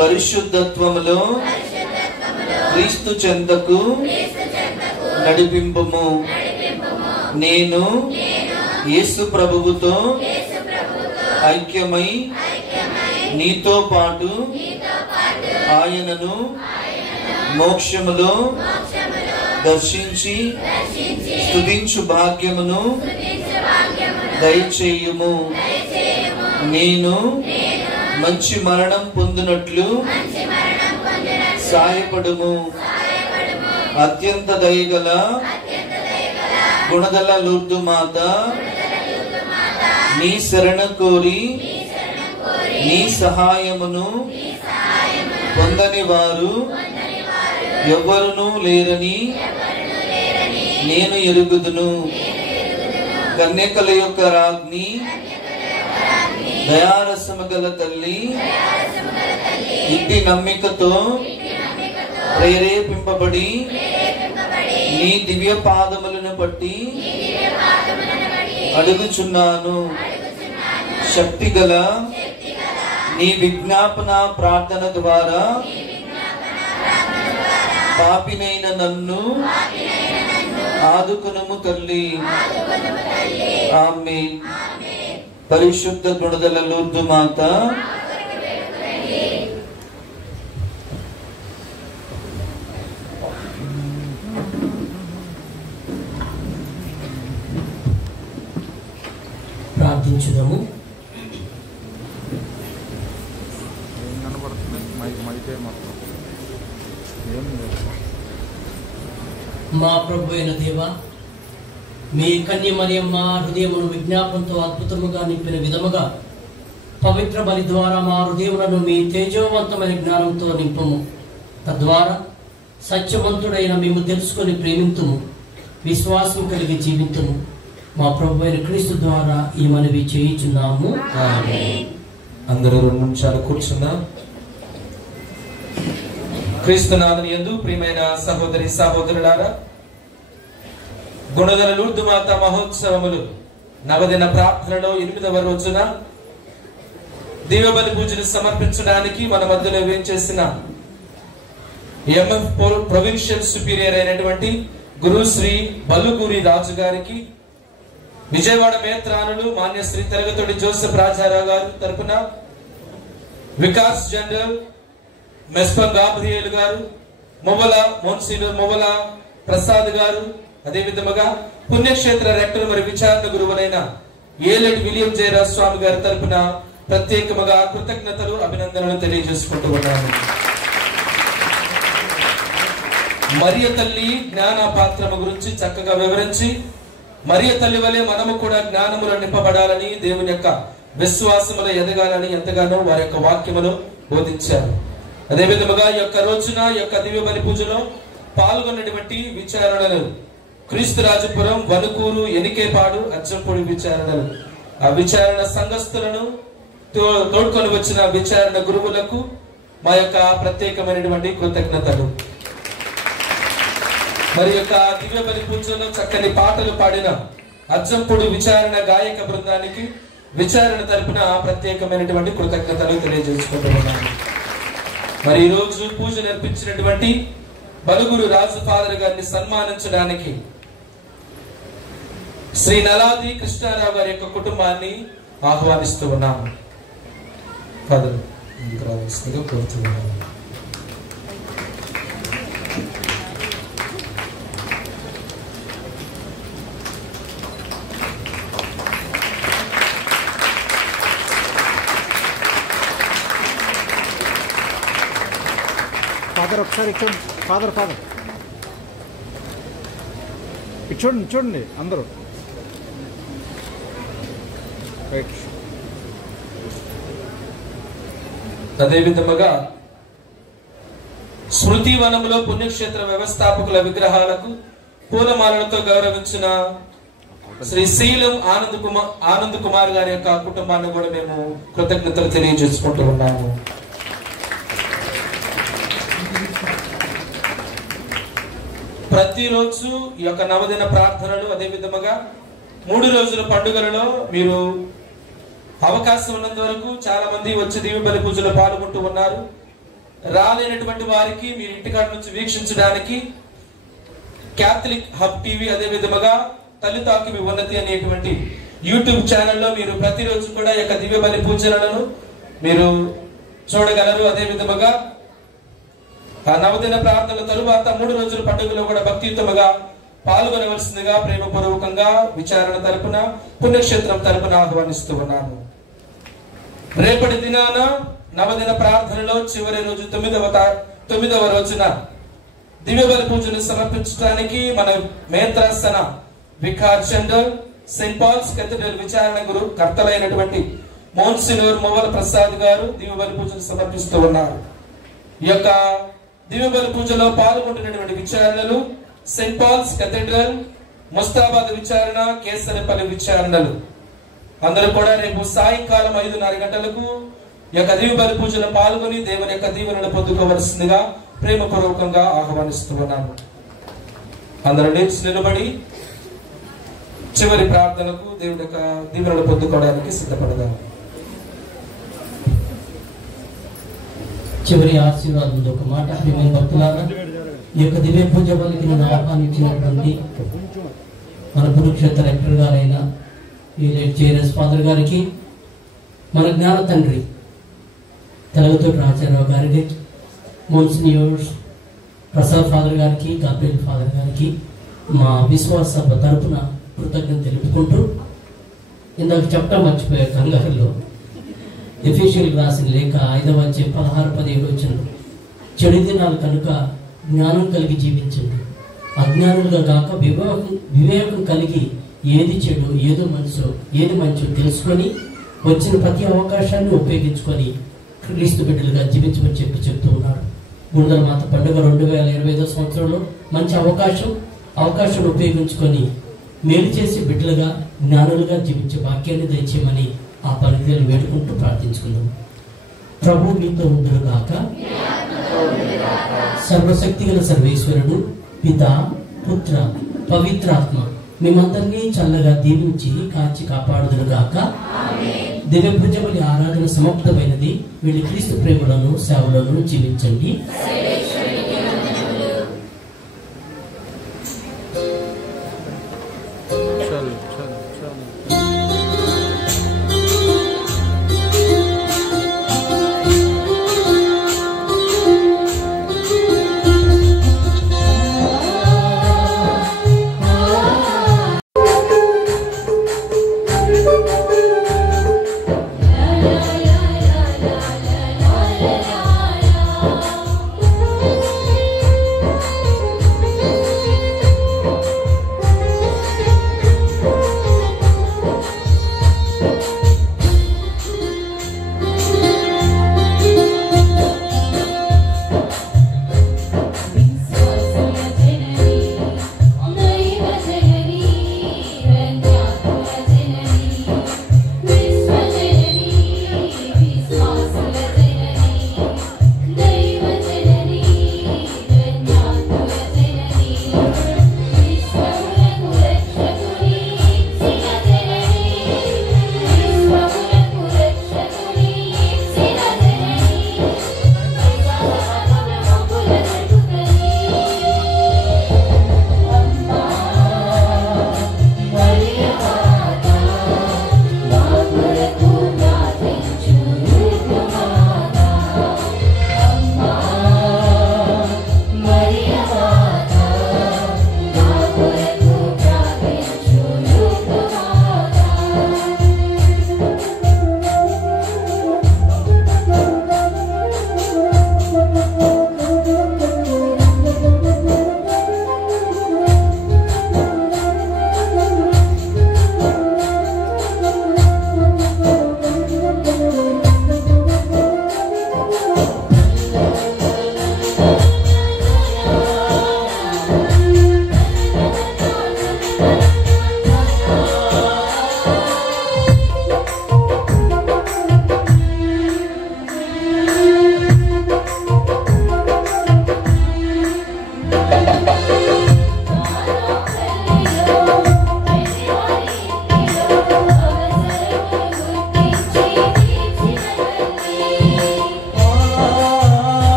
పరిశుద్ధత్వములో క్రీస్తు చెంతకు నడిపింపుము. నేను యేసు ప్రభువుతో ఐక్యమై నీతో పాటు ఆయనను మోక్షములో దర్శించి స్తుతించు భాగ్యమును దయచేయుము. నేను మంచి మరణం పొందినట్లు సాయపడుము. అత్యంత దయగల గుణదల లూర్దు మాత, నీ శరణ కోరి నీ సహాయమును పొందని వారు ఎవ్వరునూ లేరని నేను ఎరుగుదును. కన్యకల యొక్క రాజ్ఞి దయారసము గల తల్లి, ఇంటి నమ్మికతో ప్రేరేపింపబడి నీ దివ్య పాదములను బట్టి అడుగుచున్నాను. శక్తి గల నీ విజ్ఞాపన ప్రార్థన ద్వారా పాపినైన నన్ను ఆదుకొనుము తల్లి. ఆమేన్. పరిశుద్ధ గుణదల లూర్దు మాత, ప్రార్థించుదాము. ఏం కనపడుతుంది? మైతే మొత్తం ఏం లేదు. మా ప్రభు అయిన దేవ, మీ కన్య మరియమ్మ హృదయమును విజ్ఞాపంతో అద్భుతముగా నింపిన విధముగా పవిత్ర బలి ద్వారా మా హృదయములను మీ తేజోవంతమైన జ్ఞానంతో నింపము. తద్వారా సత్యవంతుడైన మేము తెలుసుకొని ప్రేమింతుము, విశ్వాసం కలిగి జీవితము. మా ప్రభు అయిన క్రీస్తు ద్వారా ఈ మనవి చేయుచున్నాము. అందరూ 2 నిమిషాలు కూర్చున్నాం. క్రీస్తునాథుని యందు ప్రియమైన సహోదరి సహోదరులారా, గుణదల లూర్దు మాత మహోత్సవములు నవదిన ప్రార్థనలో 8వ రోజున దివ్యబలి పూజను సమర్పించడానికి మన మధ్యలో వేంచేసిన ఎంఎఫ్ ప్రొవిన్షియల్ సుపీరియర్ అయినటువంటి గురుశ్రీ బల్లుగూరి రాజు గారికి, విజయవాడ మేత్రానులు మాన్యశ్రీ తరగతోడి జోసెఫ్ రాజారావు గారు తరపున, వికాస్ జనరల్ మెస్పన్ గాబ్రియల్ గారు, మొవల మోన్సిలర్ మొవల ప్రసాద్ గారు, అదే విధముగా పుణ్యక్షేత్ర రెక్టర్ మరియు విచారణ గురువులైన ఏలెడ్ విలియం జయరాజ్ స్వామి గారి తరపున ప్రత్యేకముగా కృతజ్ఞతలు, అభినందనలు తెలియజేసుకుంటూ ఉన్నాను. మరియ తల్లి జ్ఞాన పాత్రము గురించి చక్కగా వివరించి, మరియ తల్లి వలె మనము కూడా జ్ఞానములో నింపబడాలని, దేవుని యొక్క విశ్వాసములో ఎదగాలని ఎంతగానో వారి యొక్క వాక్యములో బోధించారు. అదే విధముగా ఈ యొక్క రోజున ఈ యొక్క దివ్య బలి పూజలో పాల్గొన్నటువంటి విచారణలు క్రీస్తురాజపురం, వనుకూరు, ఎనికేపాడు, అచ్చంపూడి విచారణలు, ఆ విచారణ సంఘస్థులను తోడ్కొని వచ్చిన విచారణ గురువులకు మా యొక్క ప్రత్యేకమైనటువంటి కృతజ్ఞతలు. మరి యొక్క దివ్య బలి పూజలో చక్కని పాటలు పాడిన అచ్చంపూడి విచారణ గాయక బృందానికి విచారణ తరపున ప్రత్యేకమైనటువంటి కృతజ్ఞతలు తెలియజేసుకుంటున్నాను. మరి ఈ రోజు పూజ నేర్పించినటువంటి బలుగురు రాజు ఫాదర్ గారిని సన్మానించడానికి శ్రీ నలాది కృష్ణారావు గారి యొక్క కుటుంబాన్ని ఆహ్వానిస్తూ ఉన్నాము. ఫాదర్ కోరుతున్నాను. ఫాదర్ ఒకసారి ఇచ్చోండి. ఫాదర్ ఇచ్చోండి అందరూ. రైట్. అదే విధముగా స్మృతి వనములో పుణ్యక్షేత్ర వ్యవస్థాపకుల విగ్రహాలకు పూలమాలలతో గౌరవించిన శ్రీ శీలం ఆనంద్ కుమార్ గారి యొక్క కుటుంబాన్ని కూడా మేము కృతజ్ఞతలు తెలియజేసుకుంటూ ఉన్నాము. ప్రతిరోజు ఈ యొక్క నవదిన ప్రార్థనలు, అదే విధముగా 3 రోజుల పండుగలలో మీరు అవకాశం ఉన్నంత వరకు చాలా మంది వచ్చి దివ్య బలి పూజలో పాల్గొంటూ ఉన్నారు. రాలేనటువంటి వారికి మీరు ఇంటికాడ నుంచి వీక్షించడానికి క్యాథలిక్ హబ్ టీవీ, అదే విధముగా తల్లితాకి ఉన్నతి అనేటువంటి యూట్యూబ్ ఛానల్లో మీరు ప్రతిరోజు కూడా ఈ యొక్క దివ్య బలి పూజలను మీరు చూడగలరు. అదే విధముగా ఆ నవదిన ప్రార్థనల తరువాత 3 రోజుల పండుగలో కూడా భక్తియుతముగా పాల్గొనవలసిందిగా ప్రేమపూర్వకంగా విచారణ తరపున, పుణ్యక్షేత్రం తరపున ఆహ్వానిస్తూ ఉన్నాను. రేపటి దినాన నవదిన ప్రార్థనలో చివరి రోజు 9వ రోజున దివ్య బలి పూజను సమర్పించడానికి మన మేత్రాసన vicar general Saint Paul's cathedral విచారణ గురు కర్తలైనటువంటి మోన్సినోర్ మొవల ప్రసాద్ గారు దివ్య బలి పూజను సమర్పిస్తూ ఉన్నారు. ఈ యొక్క దివ్య బలి పూజలో పాల్గొంటున్నటువంటి విచారణలు సెయింట్ పాల్స్ కేథడ్రల్, ముస్తాబాద్ విచారణ, కేసరపల్లి విచారణలు. అందరూ కూడా రేపు సాయంకాలం 5:30 గంటలకు ఈ యొక్క దివ్య బలి పూజలో పాల్గొని దేవుని యొక్క దీవెనను పొందుకోవలసిందిగా ప్రేమపూర్వకంగా ఆహ్వానిస్తూ ఉన్నాము. అందరూ లేచి నిలబడి చివరి ప్రార్థనకు దేవుడి యొక్క దీవెనను పొందుకోవడానికి సిద్ధపడదాం. చివరి ఆశీర్వాదంతో ఒక మాట ప్రియమైన భక్తులారా, ఈ యొక్క దివ్య పూజ బలికి నన్ను ఆహ్వానించినటువంటి మన కురుక్షేత్ర రెక్టర్ గారైన ఈ లేట్ జేఎస్ ఫాదర్ గారికి, మన జ్ఞాన తండ్రి తెలగతోటి రాజారావు గారికి, మోన్సినియోర్స్ ప్రసాద్ ఫాదర్ గారికి, గాబ్రియల్ ఫాదర్ గారికి మా విశ్వాస సభ తరపున కృతజ్ఞత తెలుపుకుంటూ, ఇందాక చెప్పడం మర్చిపోయే కంగారులో ఎఫీషియల్ రాసిన లేఖ 5వ అధ్యాయం 16-17 వచనం, చెడు దినాలు కనుక జ్ఞానం కలిగి జీవించండి, అజ్ఞానులుగా కాక వివేకం కలిగి ఏది చెడు ఏది మంచో తెలుసుకొని వచ్చిన ప్రతి అవకాశాన్ని ఉపయోగించుకొని క్రీస్తు బిడ్డలుగా జీవించమని చెప్తూ ఉన్నాడు. గుండెల మాత పండుగ 2025 సంవత్సరంలో మంచి అవకాశం ఉపయోగించుకొని మేలు చేసి బిడ్డలుగా జ్ఞానులుగా జీవించే వాక్యాన్ని దయచేయమని ఆ పరిధిని వేడుకుంటూ ప్రార్థించుకుందాం. ప్రభు మీతో ఉండుగాక. సర్వశక్తి గల సర్వేశ్వరుడు పిత పుత్ర పవిత్రాత్మ మిమ్మందరినీ చల్లగా దీవించి కాచి కాపాడుదురుగాక. దివ్య పూజ బలి ఆరాధన సమాప్తమైనది. వీళ్ళు క్రీస్తు ప్రేమలను సేవలను జీవించండి.